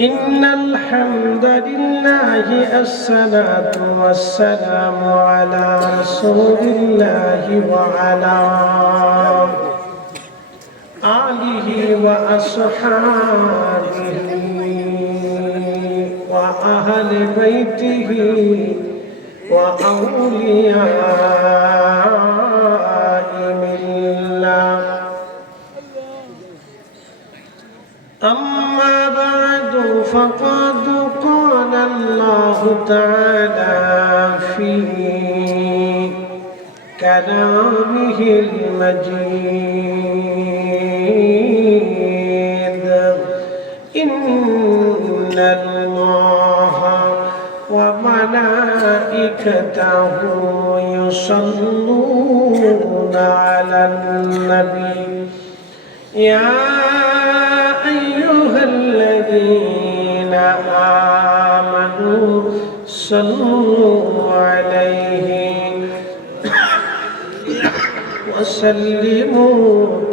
إن الحمد لله الصلاة والسلام على رسول الله وعلى آله وأصحابه وأهل بيته وأولياء الله. أما بعد فقد قال الله تعالى في كلامه المجيد: إن الله وملائكته يصلون على النبي يا أيها الذين آمنوا صلوا عليه وسلموا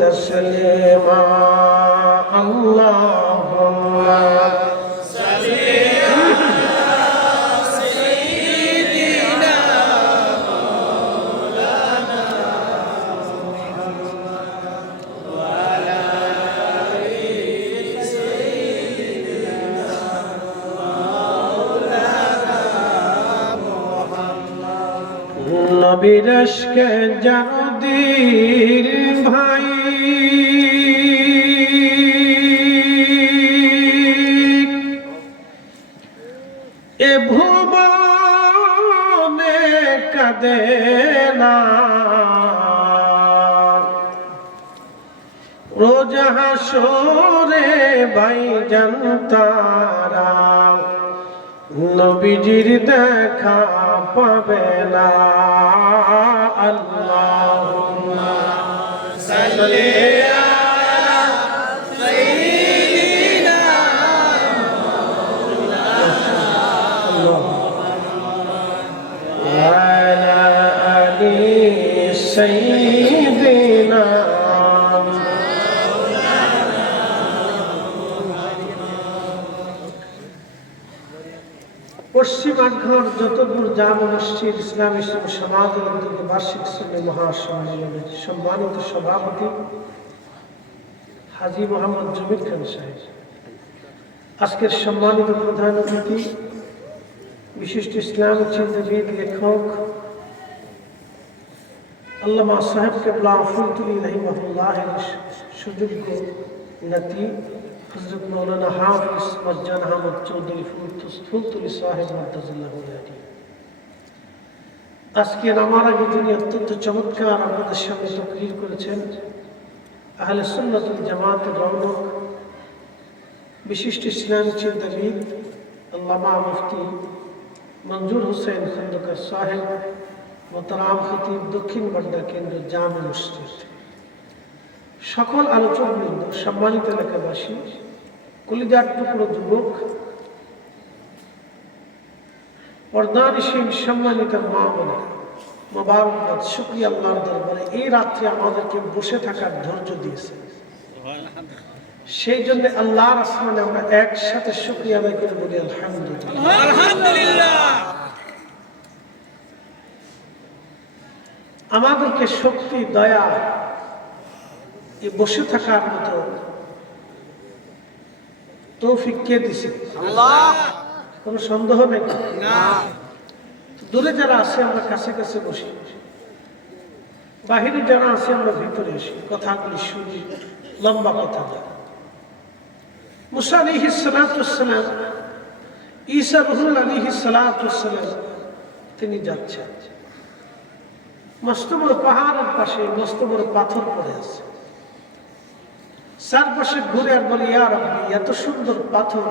تسليما. اللهم صل على سيدنا مولانا محمد وعلى آل سيدنا مولانا محمد. নবীর আশকে জানো দিল ভাই, এ ভুবনে কাঁদে না, রোজ হাসরে ভাইজান তারা নবীজির দেখা পাবে না। আল্লাহুম্মা সাল্লি আলা সাইয়্যিদিনা ওয়া আলা আলি সাইয়্যিদিনা। পশ্চিমাঘর যতদূর জামে মসজিদ ইসলামী সমাজের উদ্যোগে বার্ষিক শ্রেণী মহাসম্মেলনের সম্মানিত সভাপতি হাজী মোহাম্মদ জমির খান সাহেব, আজকের সম্মানিত প্রধান অতিথি বিশিষ্ট ইসলামী চিন্তাবিদ লেখক আল্লামা সাহেব কেবলা ফুলতুলি রাহিমাহুল্লাহের সুযোগ্য নাতি হযরত মাওলানা হাফিজ মজ্জান আহমদ চৌধুরী ফুলতুলি সাহেব মাদ্দাজিল্লাহু আলাইহি। আজকে নামার আগে তিনি অত্যন্ত চমৎকার আমাদের সামনে তাকরীর করেছেন। আহলে সুন্নাত ওয়াল জামাতের রৌনক বিশিষ্ট ইসলামী চিন্তাবিদ আল্লামা মুফতি মঞ্জুর হোসেন খন্দকার সাহেব, মোহতারাম খতিব দক্ষিণ বাড্ডা কেন্দ্র জামে মসজিদ, সকল আলোচকবৃন্দ, সম্মানিত এলাকাবাসী, কলিজার টুকরো যুবক, পর্দানিশীন সম্মানিত মা বোনেরা, মোবারকবাদ, শুকরিয়া আল্লাহর দরবারে এই রাত্রে আমাদেরকে বসে থাকার ধৈর্য দিয়েছে। সেই জন্য আল্লাহর আসমানে আমরা একসাথে শুকরিয়া আদায় করে বলি আলহামদুলিল্লাহ। আলহামদুলিল্লাহ। আমাদেরকে শক্তি, দয়া, এই বসে থাকার মতো তৌফিক কে দিছে? আল্লাহ। কোনো সন্দেহ নেই। না। দূরে যারা আছে আমরা কাছে কাছে বসি, বাহিরে যারা আছে আমরা ভিতরে আসি, কথাগুলি শুনি, লম্বা কথা না। মুসা আলাইহিস সালাতু ওয়াস সালাম, ঈসা রুহুল আলাইহিস সালাতু ওয়াস সালাম, তিনি যাচ্ছেন, মস্ত বড় পাহাড়ের পাশে মস্ত বড় পাথর পড়ে আছে। চারপাশে ঘুরে আর বলে, ইয়া রাব্বি, এত সুন্দর পাথর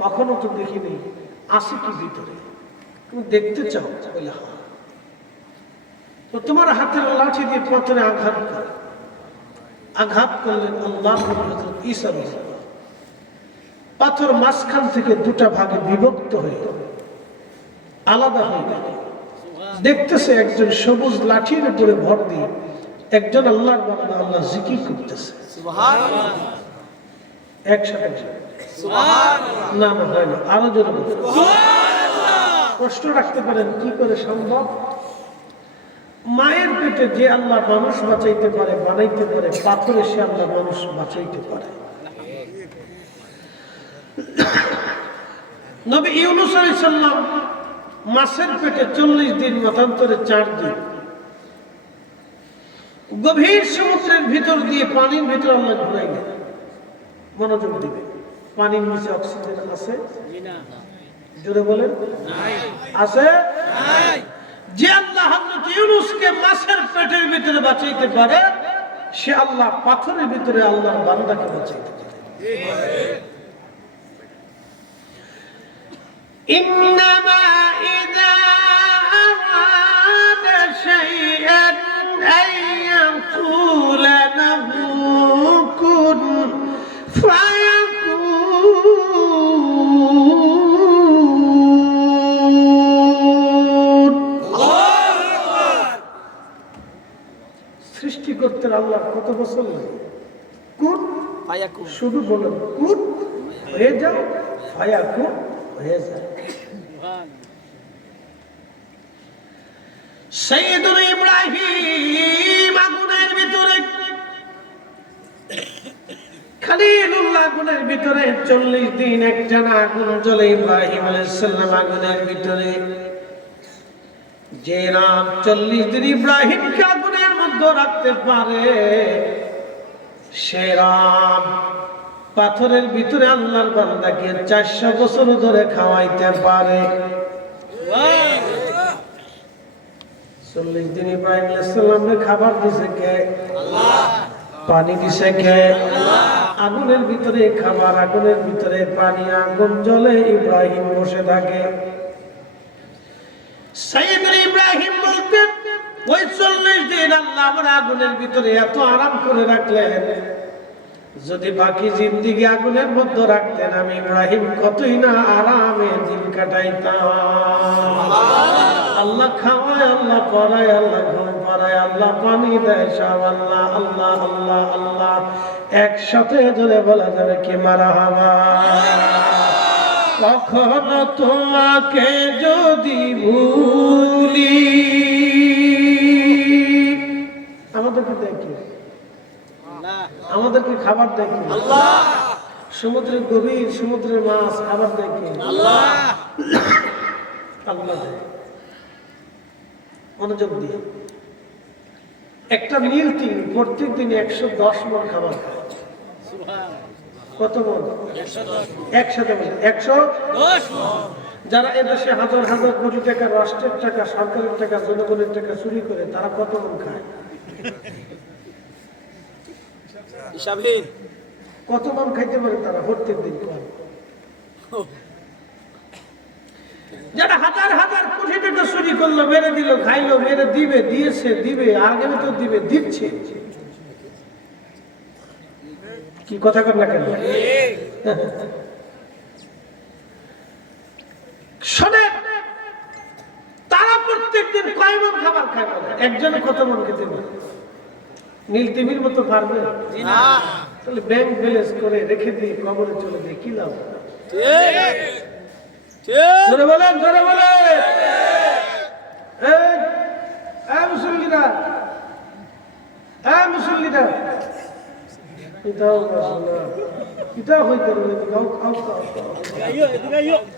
কখনো তো দেখিনি, আছে কি ভিতরে? তুমি দেখতে চাও? বলে হ্যাঁ। তো তোমার হাতের লাঠি দিয়ে পাথরে আঘাত করে, আঘাত করলেন আল্লাহ হযরত ঈসা আলাইহিস সালাম। পাথর মাঝখান থেকে দুটা ভাগে বিভক্ত হয়ে আলাদা হয়ে গেল। দেখতেছে একজন সবুজ লাঠির উপরে ভর দিয়ে একজন আল্লাহর বান্দা আল্লাহ জিকির করতেছে, সুবহানাল্লাহ, একসাথে সুবহানাল্লাহ, না না হয় না, আরো জোরে বলুন সুবহানাল্লাহ। কষ্ট রাখতে পারেন, কি করে সম্ভব? মায়ের পেটে যে আল্লাহ মানুষ বাঁচাইতে পারে, বানাইতে পারে, পাথরে সে আল্লাহ মানুষ বাঁচাইতে পারে। নবী ইউনূস আলাইহিস সালাম মাছের পেটে 40 দিন, মতান্তরে 4 দিন, গভীর সমুদ্রের ভিতর দিয়ে পানির ভিতর আল্লাহ ঘুরাইলেন। মনোযোগ দিবে, পানির নিচে অক্সিজেন আছে? জোরে বলেন আছে? যে আল্লাহ হযরত ইউনূসকে মাছের পেটের ভিতরে বাঁচাইতে পারে, সে আল্লাহ পাথরের ভিতরে আল্লাহর বান্দাকে বাঁচাইতে পারে। ইন্নামা ইযা আরাদা শাইআন আইয়াকুলা লাহু কুন ফায়াকুন। সৃষ্টিকর্তার আল্লাহ কত বছর লাগে? কুন ফায়াকুন, শুধু বলেন কুন হয়ে যাও, ফায়াকুন হয়ে যায়। সাইয়্যিদুল ইব্রাহিম আগুনের ভিতরে, খলিলুল্লাহ আগুনের ভিতরে 40 দিন একটানা আগুন জ্বলে। ইব্রাহিম আলাইহিস সালাম আগুনের ভিতরে, যে রাত 40 দিন ইব্রাহিমকে আগুনের মধ্যে রাখতে পারে, সে রাত পাথরের ভিতরে আল্লাহর বান্দাকে 400 বছর ধরে খাওয়াইতে পারে। 40 দিন ইব্রাহিম আলাইহিস সালামকে খাবার দিছে কে? আল্লাহ। পানি দিছে কে? আল্লাহ। আগুনের ভিতরে খাবার, আগুনের ভিতরে পানি, আগুন জ্বলে, ইব্রাহিম বসে থাকে। সাইয়্যিদুল ইব্রাহিম বলতেন, ওই 40 দিন আল্লাহ আমার আগুনের ভিতরে এত আরাম করে রাখলেন, যদি বাকি জিন্দেগি আগুনের মধ্যে রাখতেন, আমি ইব্রাহিম কতই না আরামে দিন কাটাইতাম। আল্লাহ খাওয়ায়, আল্লাহ পড়ায়, আল্লাহ ঘুম পাড়ায়, আল্লাহ পানি দেয়, সব আল্লাহ আল্লাহ আল্লাহ আল্লাহ একসাথে জোরে বলা যাবে কি মারহাবা। কখনো তোমাকে যদি ভুলি, আমাদেরকে দেখি, আমাদেরকে খাবার দেখি আল্লাহ, সমুদ্রের গভীর, সমুদ্রের মাছ খাবার দেখি আল্লাহ, আল্লাহ দেয়। মনোযোগ দিয়ে, একটা নীল তিন প্রত্যেক দিন 110 মণ খাবার খায়। কত মণ? 110 মণ। যারা এদেশে হাজার হাজার কোটি টাকা, রাষ্ট্রের টাকা, সরকারের টাকা, জনগণের টাকা চুরি করে, তারা কত মণ খায়? কত মণ খাইতে পারে তারা প্রত্যেক দিন? যারা হাজার হাজার কোটি টাকা চুরি করলো, মেরে দিল, খাইলো, মেরে দিবে, দিয়েছে, দিবে, আগামী তো দিবে, দিচ্ছে। কি কথা কর না কেন? শোনেন, তারা প্রত্যেকদিন কয় মণ খাবার খায়? একজনে কত মণ খেতে পারে? নীল তিমির মতো পারবে না। তাহলে ব্যাংক ব্যালেন্স করে রেখে দিয়ে কবরে চলে দিয়ে কি লাভ? জোরে বলেন, জোরে বলেন। মুসল্লিরা, মুসল্লিরা, এটাও এটাও হইতে পারে। আইয়ো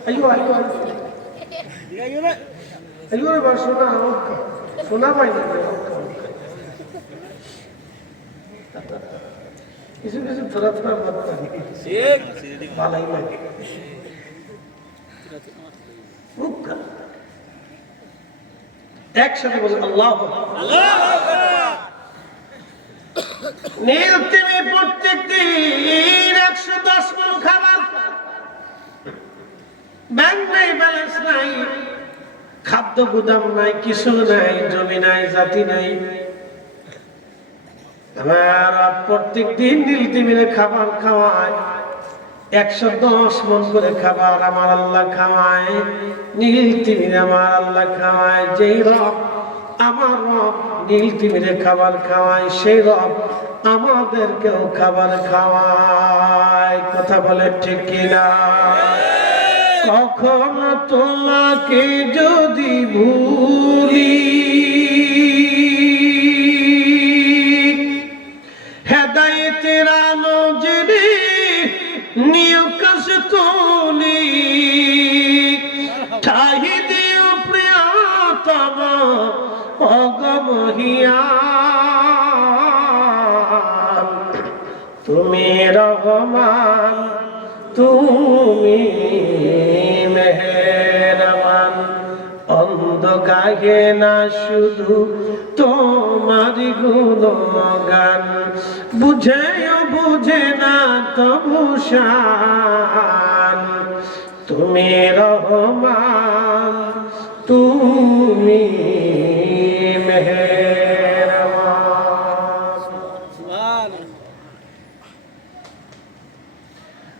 আইয়ো আইয়ো রে বা সোনা, সোনা পাই না। কিছু কিছু থোড়া থোড়া বাদ পারি, ভালোই লাগে। একসাথে বলে আল্লাহ নীল তিমি প্রত্যেক দিন 110 মণ খাবার, ব্যাংক নাই, ব্যালেন্স নাই, খাদ্য গুদাম নাই, কিছু নাই, জমি নাই, জাতি নাই। আমার প্রত্যেক দিন নীল তিমিরে খাবার খাওয়ায়, 110 মণ করে খাবার আমার আল্লাহ খাওয়ায়। নীল তিমিরে আমার আল্লাহ খাওয়ায়। যেই রব, আমার রব নীল তিমিরে খাবার খাওয়ায়, সেই রব আমাদেরকেও খাবার খাওয়ায়। কথা বলে ঠিক কিনা? কখন তোমাকে যদি ভুলি, হেদায়েতের আলো জেনে নিয়ে কাছে তুলি, ঠাই দিও প্রিয়তম অগমহিয়ান, তুমি রহমান, তুমি মেহেরবান। অন্ধ গায়ে না শুধু তোমার গুণগান, বুঝেও বুঝে না তবু শান, তুমি রহমান, তুমি মেহেরবান।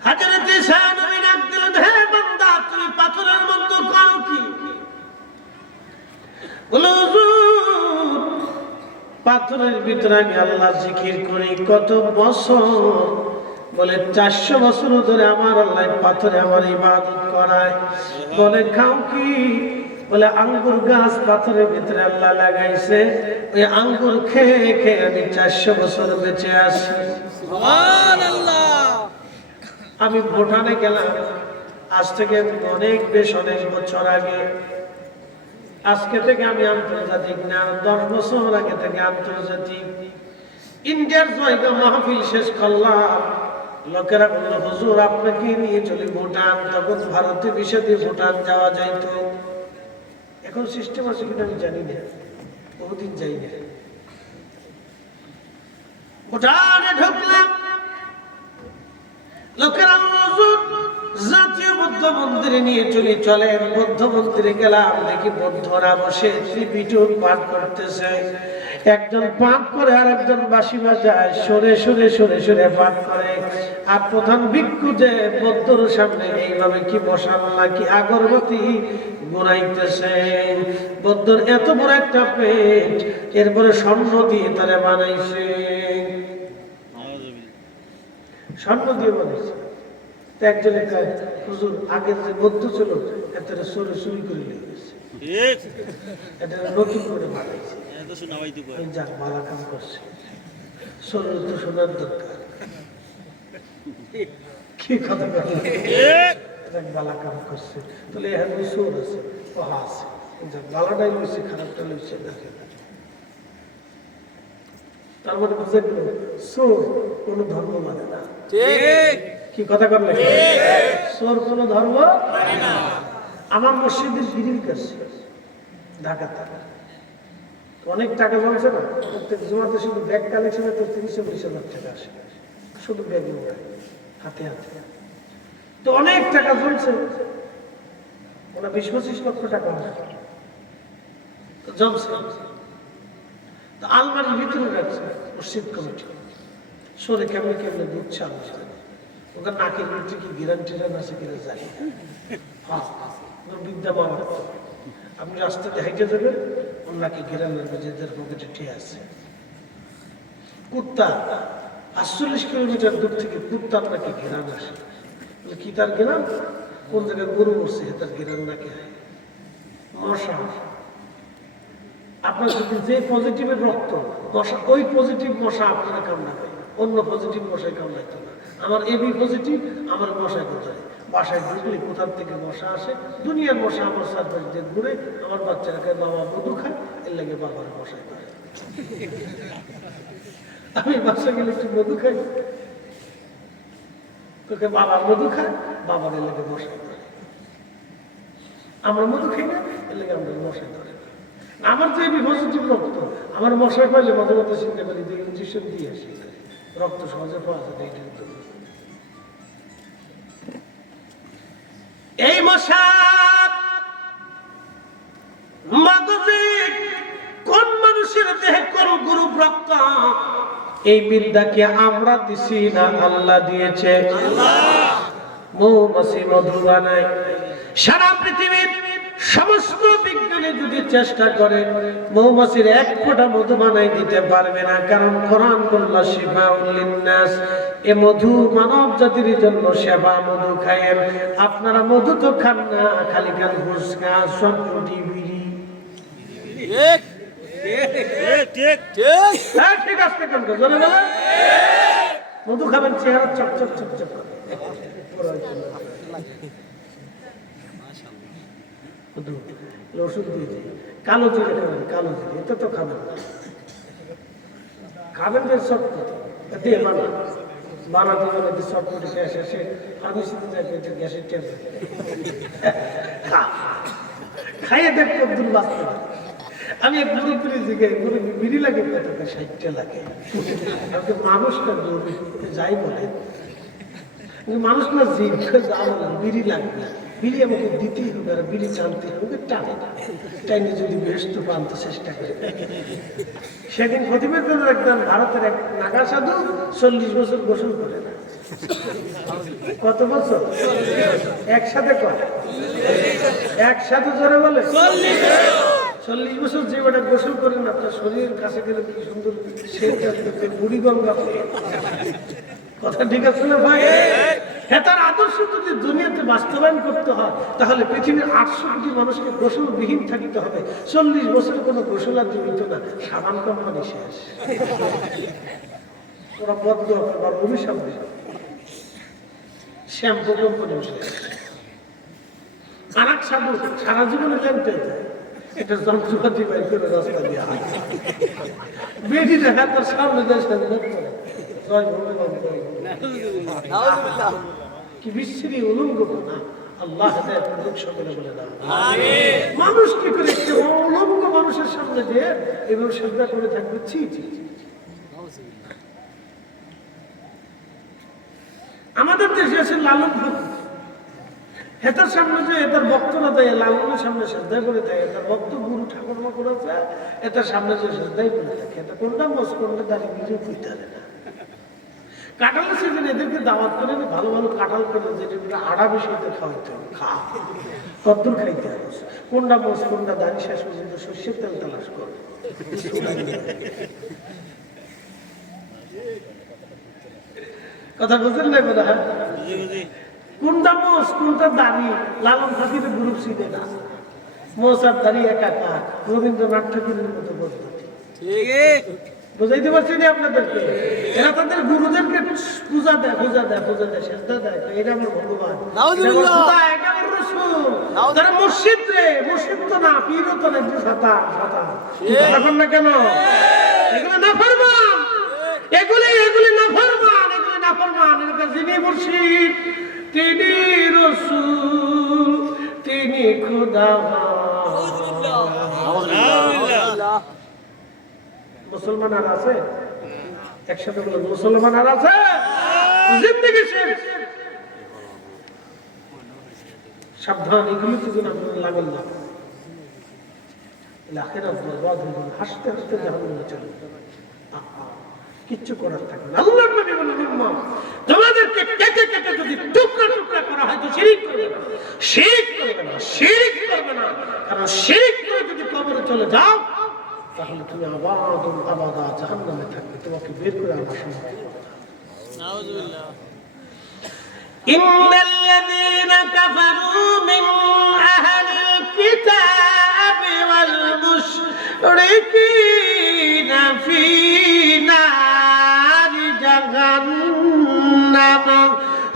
হযরত ঈসা নবী ডাক দিলেন, হে বান্দা, তুমি পাথরের মতো করো কি? বলে, হুজুর, পাথরের ভিতরে আমি আল্লাহ জিকির করি কত বছর। বলে 400 বছর ধরে আমার আল্লাহ পাথরে আমার ইবাদত করায়। বলে খাও কি? বলে আঙ্গুর গাছ পাথরের ভিতরে আল্লাহ লাগাইছে, ওই আঙ্গুর খেয়ে খেয়ে আমি 400 বছর বেঁচে আছি। সুবহানাল্লাহ। আমি ভুটানে গেলাম আজ থেকে অনেক বছর আগে। আজকে থেকে আমি আন্তর্জাতিক না, 10 বছর আগে থেকে আন্তর্জাতিক। ইন্ডিয়ার জায়গা মাহফিল শেষ করলাম, লোকেরা বলল, হুজুর আপনাকে নিয়ে চলি ভুটান। তখন ভারতে ভিসা দিয়ে ভুটান যাওয়া যাইত। এখন সিস্টেম আছে কিনা আমি জানি না, বহুদিন যাই না। ভুটানে ঢুকলাম, লোকেরা হুজুর জাতীয় বৌদ্ধ মন্দিরে নিয়ে চলেন। বৌদ্ধ মন্দিরে গেলাম, দেখি বৌদ্ধরা বসে ত্রিপিটক পাঠ করতেছে। একজন পাঠ করে আর একজন বাঁশি বাজায়, সরে সরে সরে সরে পাঠ করে। আর প্রধান ভিক্ষু যে বৌদ্ধর সামনে এইভাবে কি বসানো নাকি আগরবাতি ঘুরাইতেছে। বৌদ্ধর এত বড় একটা পেট, এরপরে স্বর্ণ দিয়ে তারা বানাইছে, স্বর্ণ দিয়ে বানাইছে। একজনে কয়, হুজুর আগের যে বৌদ্ধ ছিল এটা সরে চুরি করে নিয়ে গেছে, এটা নতুন করে বানাইছে। যাক, ভালো কাম করছে, সরে তো শোনার দরকার। কি কথা বলে, ভালো কাম করছে। তাহলে এখন সোর আছে, পহা আছে, যাক ভালোটাই লইছে, খারাপটা লইছে দেখে। তার মানে বুঝে গেল সোর কোনো ধর্ম মানে না। ঠিক কি কথা করলে? সোর কোনো ধর্ম মানে না। আমার মসজিদের গিরির কাছে ঢাকাতে অনেক টাকা জমছে না, প্রত্যেক জমাতে শুধু ব্যাগ কালেকশনে তো 30-40 হাজার টাকা আসে, শুধু ব্যাগে ওড়ায়, হাতে হাতে। তো অনেক টাকা জমছে, ওরা 20-25 লক্ষ টাকা জমছে। তো আলমারির ভিতরে রাখছে মসজিদ কমিটি। সরে কেমনে কেমনে দুধছে আমি জানি, ওখানে নাকের ভিতরে কি গিরান টিরান আছে কিনা জানি। হ্যাঁ, বিদ্যা মামা, আপনি রাস্তাতে হাইটে যাবেন, ওর নাকি গিরান নিজেদের পকেটে ঠিক আছে। কুত্তা 48 কিলোমিটার দূর থেকে কুত্তার নাকি ঘেরান আসে। কি তার ঘেরান? কোন জায়গায় গরু মরছে তার ঘেরান নাকি হয়। মশা, আপনার যদি যে পজিটিভের রক্ত মশা, ওই পজিটিভ মশা আপনারা কামড়াবে, অন্য পজিটিভ মশায় কামড়াইতো না। আমার এবি পজিটিভ, আমার মশায় কোথায়? বাসায় ঢুকলে কোথার থেকে মশা আসে, দুনিয়ার মশা আমার সার্ভিস দিয়ে ঘুরে। আমার বাচ্চারা খায়, বাবা মধু খায়, এর লাগে বাবার মশায় করে। আমি বাসা গেলে একটু মধু খাই, তোকে বাবা মধু খায়, বাবার এর লাগে মশাই ধরে। আমরা মধু খাই না, এর লাগে আমরা মশাই ধরে। আমার তো এই পজিটিভ রক্ত, আমার মশাই পাইলে মাঝে মাঝে চিন্তা করি যে ইঞ্জেকশন দিয়ে আসি, রক্ত সহজে পাওয়া যায়। এই মশা মগজে কোন মানুষের দেহে কোন গ্রুপ রক্ত, এই বিদ্যাকে আমরা দিছি না আল্লাহ দিয়েছে। মৌমাছি মধু বানায়, সারা পৃথিবীর সমস্ত বিজ্ঞানী যদি চেষ্টা করে মৌমাছির এক ফোঁটা মধু বানাই দিতে পারবে না, কারণ কোরআন বলল শিফাউল লিন্নাস, এ মধু মানব জাতির জন্য সেবা। মধু খায়েন আপনারা, মধু তো খান না, খালি খান ফুসকা, চটপটি, বিড়ি। ঠিক আছে, মধু খাবেন, চেহারা চকচক চকচক করে। ওষুধ দিয়ে দিই, কালো জিরে খাবেন, কালো জিরে, এটা তো খাবেন না। খাবেন যে চটপটি দিয়ে বানাতে বানাতে চটপটি খেয়ে শেষে ফার্মেসিতে যাবে, এটা গ্যাসের ট্যাবলেট খাইয়ে দেখ কদ্দুর বাঁচতে পারে। আমি এক পুরোপুরি জিজ্ঞাসা করে, বিড়ি লাগে কত? 60টা লাগে। মানুষটা যাই বলে, মানুষ না জীব, যা বলে বিড়ি লাগবে, বিড়ি আমাকে দিতেই হবে, আর বিড়ি টানতে হবে, টানে না, টাইনে যদি ব্যস্ত আনতে চেষ্টা করে। সেদিন প্রতিবেদন একদম ভারতের এক নাগা সাধু 40 বছর গোসল করে না। কত বছর? একসাথে করে, একসাথে জোরে বলে 40 বছর। যে ওটা গোসল করে না, আপনার শরীরের কাছে গেলে কি সুন্দর সে বুড়ি গঙ্গা। কথা ঠিক আছে না ভাই? হ্যাঁ, তার আদর্শ যদি দুনিয়াতে বাস্তবায়ন করতে হয়, তাহলে পৃথিবীর 800 কোটি মানুষকে গোসলবিহীন থাকিতে হবে। 40 বছরে কোনো গোসল আর জীবিত না, সাবান কোম্পানি শেষ। ওরা বদ্ধ আবার অভিশাপ দেয়, শ্যাম্পু কোম্পানি শেষ। আর এক সাবু সারা জীবনে জানতে দেয়, এটা যন্ত্রপাতি বাই করে রাস্তা দিয়ে হয় বেটি দেখা তার সামনে দেয়, কি বিশ্রী উলঙ্গ না। আল্লাহ সকলে বলে না, মানুষ কি করে একটি উলঙ্গ মানুষের সামনে দিয়ে এভাবে শ্রদ্ধা করে থাকবে? ছি ছি। আমাদের দেশে আছে লালন ফকির, হেতার সামনে যে এটার ভক্তরা দেয়, লালনের সামনে শ্রদ্ধা করে থাকে। এটার ভক্ত গুরু ঠাকুরমা করেছে, এটার সামনে যে শ্রদ্ধাই করে থাকে। এটা কোনটা মস, কোনটা দাঁড়িয়ে নিজেও বুঝতে পারে না। কাঁঠালের সিজন এদেরকে দাওয়াত করে ভালো ভালো কাঁঠাল করে, যেটা আড়া বেশি খাওয়াইতে হবে, খা কদ্দুর খাইতে হবে। কোনটা মস, কোনটা দাঁড়িয়ে শেষ পর্যন্ত সর্ষের তেল তালাশ করে। কথা বুঝলেন না? কথা কোনটা মোষ, কোনটা দাঁড়িয়ে? লালন ফকিরের গ্রুপ সিটে না, মোষ আর দাঁড়িয়ে একাকার, রবীন্দ্রনাথ ঠাকুরের মতো পদ্ধতি। বুঝাইতে পারছি না আপনাদেরকে? এরা তাদের গুরুদেরকে পূজা দেয়, সেজদা দেয়, এটা আমার ভগবান, এটা আমার রাসূল। তারা মসজিদ রে, মসজিদ তো না, পীরও তো না, শতান এখন না কেন? এগুলো নাফরমান, এগুলি নাফরমান, এগুলি নাফরমান। যিনি মুর্শিদ, তিনি রাসূল, তিনি খোদা। মুসলমান আর আছে? একসাথে বলে, মুসলমান আর আছে? জিন্দেগি শেষ। সাবধান, এগুলি তো যেন আপনার লাগেন না। আখিরাত বরবাদ হয়ে যাবে, হাসতে হাসতে জাহান্নামে চলে যাবে, কিচ্ছু করার থাকবে না। আল্লাহর নবী বলেন, তোমাদেরকে কেটে কেটে যদি টুকরা টুকরা করা হয় তো শিরক করবে না, শিরক করবে না, শিরক করবে না। কারণ শিরক করে যদি কবরে চলে যাও, তাহলে তুমি আবাদা জাহান্নামে থাকবে, তোমাকে বের করে আনা সম্ভব না। নাউযুবিল্লাহ। ইন্নাল্লাযীনা কাফারু মিন আহলিল কিতাবি ওয়াল মুশরিকিনা ফী নারি জাহান্নাম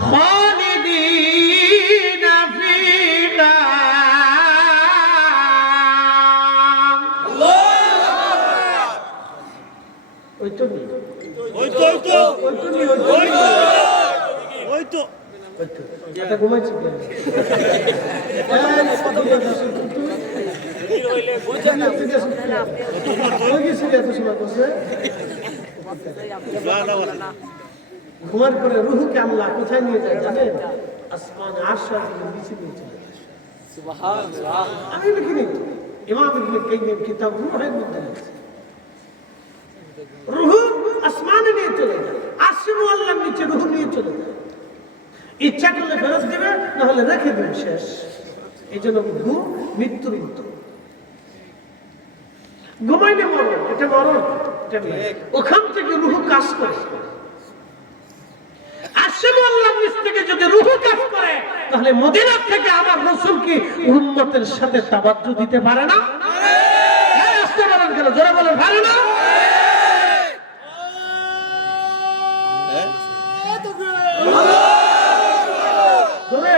খালিদিনা ফীহা। ঘুমাইছি ঘুমার পরে রুহুকে আল্লাহ কোথায় নিয়ে যায় জানেন? আসমান আরশা নিচে নিয়ে চলে যায়। সুবহানাল্লাহ। আমি লিখিনি, ইমাম ইবনে কাইয়্যিম কিতাব রূহের মধ্যে লিখেছে, রুহু আসমানে নিয়ে চলে যায়, আরশে মুআল্লার নিচে রুহু নিয়ে চলে যায়। ইচ্ছা করলে ফেরত দিবে, না হলে রেখে দেবে, শেষ। এই জন্য ঘুম মৃত্যুর মতো। ঘুমাইলে মরণ, এটা মরণ, ওখান থেকে রুহ কাজ করে। আসলে আল্লাহর নিচ থেকে যদি রুহ কাজ করে, তাহলে মদিনা থেকে আমার রাসূল কি উম্মতের সাথে তাবাজ্জু দিতে পারে না? হ্যাঁ, আসতে পারেন কেন? জোরে বলেন, পারে না? জোরে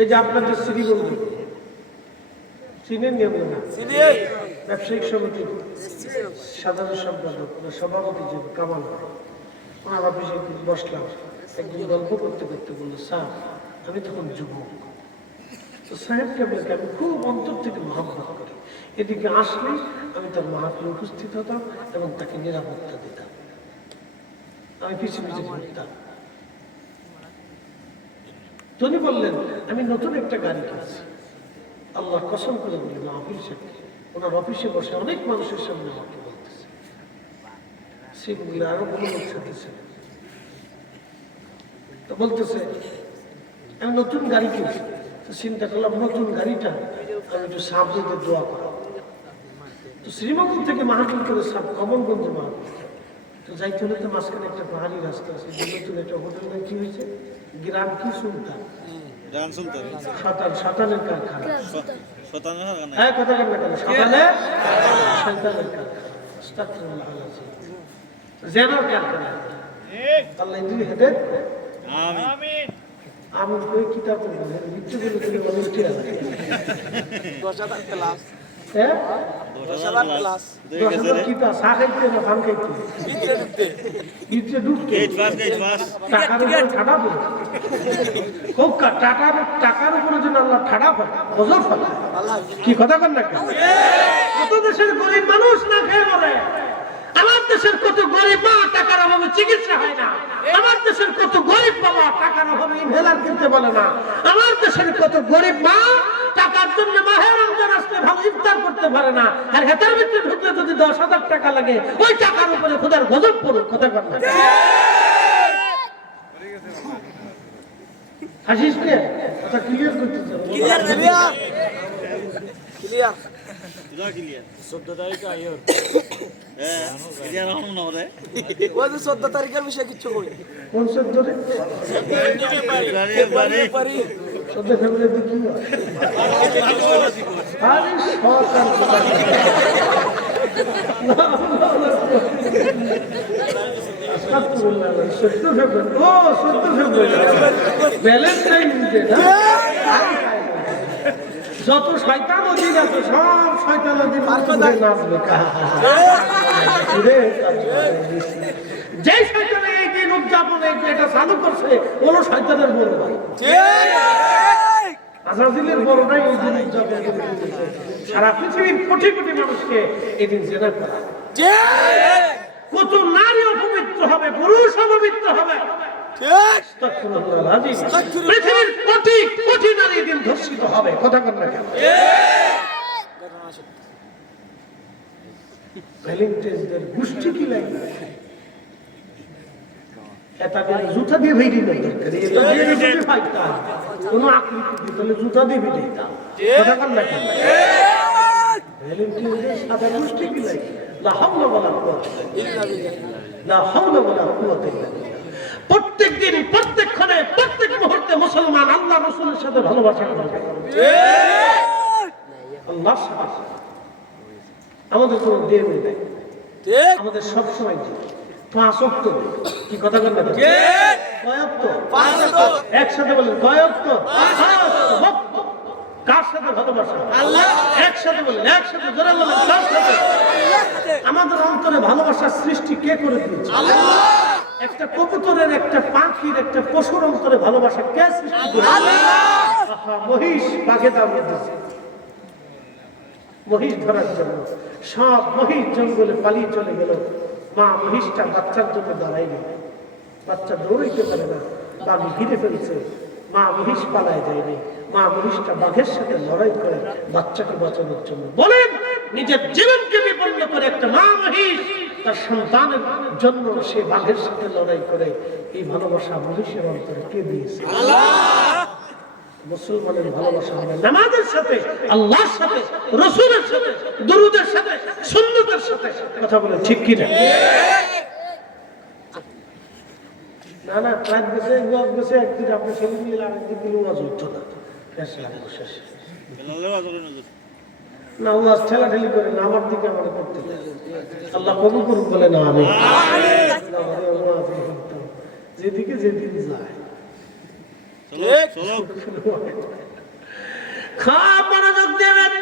এই যে আপনাদের শ্রীবন্ধু চিনেন না? ব্যবসায়িক সমিতির সাধারণ সম্পাদক সভাপতি যে কামাল, ওনার অফিসে বসলাম, একদিন গল্প করতে করতে বললো, স্যার আমি তখন যুবক, তো সাহেবকে বলতে আমি খুব অন্তর থেকে মহব্বত করি, এদিকে আসলে আমি তার মাহফিলে উপস্থিত হতাম এবং তাকে নিরাপত্তা দিতাম, আমি পিছিয়ে পিছিয়ে ঘুরতাম। তিনি বললেন, আমি নতুন একটা গাড়ি কিনেছি, আল্লাহ কসম করে বলি মাহফিল সাথে ওনার অফিসে বসে অনেক মানুষের সামনে আমাকে বলতেছে, সেগুলো আরো কোনো লোক সাথে তো বলতেছে আমি নতুন গাড়ি কিনছি, তো চিন্তা করলাম নতুন গাড়িটা আমি একটু সাবজেক্টে দোয়া করা। তো শ্রীমঙ্গল থেকে মাহফিল করে সাব কমলগঞ্জে মাহফিল, তো যাইতে হলে তো মাঝখানে একটা পাহাড়ি রাস্তা আছে, নতুন একটা হোটেল কি হয়েছে, গ্রাম কি সুলতান, শতানের কারখানা, হ্যাঁ কথা কেন কেন শতানের কারখানা, জেনার কারখানা, আল্লাহ ইন্দ্রি হেঁটে আমি কই কিতাব পড়বো মৃত্যু বলে তুমি মানুষটি আছে 10,000 ক্লাস, হ্যাঁ 10,000 কিতাব চা খাইতে না পান খাইতে ভিতরে ঢুকতে টাকার উপরে ঠাডা পড়ে, খুব টাকার উপরে যেন আল্লাহ ঠাডা পড়ে, গজব ফেলে, কি কথা কন না? কত দেশের গরিব মানুষ না খেয়ে মরে, আমার দেশের কত গরিব মা টাকার অভাবে চিকিৎসা হয় না, আমার দেশের কত গরিব বাবা টাকার অভাবে ইনহেলার কিনতে বলে না, আমার দেশের কত গরিব মা টাকার জন্য মাহে রমজান আসলে ভালো ইফতার করতে পারে না, আর হেতার ভিতরে ঢুকলে যদি 10,000 টাকা লাগে ওই টাকার উপরে খোদার গজব পড়ুক, কথা কর না? হাসিস কে? কথা ক্লিয়ার করতে চাও? ক্লিয়ার ক্লিয়ার 14 তারিখে আইয়র, হ্যাঁ ক্লিয়ার হলো না রে, ওই যে 14 তারিখের বিষয় কিছু কই, কোন 14 রে? ফেব্রুয়ারি 14 ফেব্রুয়ারি কি হয়? আরে সরকার আস্তাগফিরুল্লাহ, 14 ফেব্রুয়ারি, ও 14 ফেব্রুয়ারি ভ্যালেন্টাইন ডে না? যত শয়তান দিন আছে সব শয়তান দিন নাচবে, যে শয়তান এই দিন উদযাপনে এটা চালু করছে কোন শয়তানের বড় ভাই, আজাজিলের বড় নাই এই দিন উদযাপন করতেছে, সারা পৃথিবীর কোটি কোটি মানুষকে এই দিন জেনা করা, কত নারী অপবিত্র হবে, পুরুষ অপবিত্র হবে, পৃথিবীর কোটি কোটি নারী দিন ধর্ষিত হবে, কথা কর না কেন? ভ্যালেন্টাইনদের গোষ্ঠী কি লাগবে, তাদের জুতা দিয়ে ভেড়ি দেয় কোনো আকৃতি তাহলে জুতা দিয়ে ভেড়ে দিতাম, কথা কর না কেন? ভ্যালেন্টাইনদের সাদা গোষ্ঠী কি লাগবে, লা হাওলা ওয়ালা কুওয়াতা ইল্লা বিল্লাহ, লা হাওলা ওয়ালা কুওয়াতা ইল্লা বিল্লাহ। প্রত্যেক দিন প্রত্যেক ক্ষণে প্রত্যেক মুহূর্তে মুসলমান আল্লাহ রাসূলের সাথে ভালোবাসা করবে, আল্লাহ আমাদের কোনো দেব নেই, আমাদের সবসময় 5 ওয়াক্ত, কি কথা বলেন না? কয় ওয়াক্ত? 5 ওয়াক্ত। একসাথে বলেন কয় ওয়াক্ত? 5 ওয়াক্ত। কার সাথে ভালোবাসা? আল্লাহ। একসাথে বলেন, একসাথে জোরে বলেন, কার সাথে? আমাদের অন্তরে ভালোবাসার সৃষ্টি কে করে দিয়েছে? আল্লাহ। একটা কবুতরের, একটা পাখির, একটা পশুর অন্তরে ভালোবাসা কে সৃষ্টি করেছে? আল্লাহ। মহিষ বাঘে দাঁড়িয়ে দিয়েছে মহিষ ধরার জন্য, সব মহিষ জঙ্গলে পালিয়ে চলে গেল, মা মহিষটা বাচ্চার জন্য দাঁড়াই গেল, বাচ্চা দৌড়াইতে পারে না, বাঘ ঘিরে ফেলছে, মা মহিষ পালায় যায়নি, মা মহিষটা বাঘের সাথে লড়াই করে বাচ্চাকে বাঁচানোর জন্য। বলেন, নিজের জীবনকে বিপন্ন করে একটা মা মহিষ তার সন্তানের জন্য সে বাঘের সাথে লড়াই করে। এই ভালোবাসা মহিষের অন্তরে কে দিয়েছে? মুসলমানের ভালোবাসা হবে নামাজের সাথে, আল্লাহর সাথে, রাসূলের সাথে, দুরূদের সাথে, সুন্নতের সাথে। কথা বলে ঠিক কি না? না না, প্রায় দেশে গেছে একদিন আপনি ছেলে নিয়ে আরেকদিন দিলে ওয়াজ হতো না, শেষ না ওয়াজ ঠেলাঠেলি করে না আমার দিকে আমার করতে। আল্লাহ কবুল করুক বলে না আমি যেদিকে যেদিন যায় মনোযোগ দেবেন।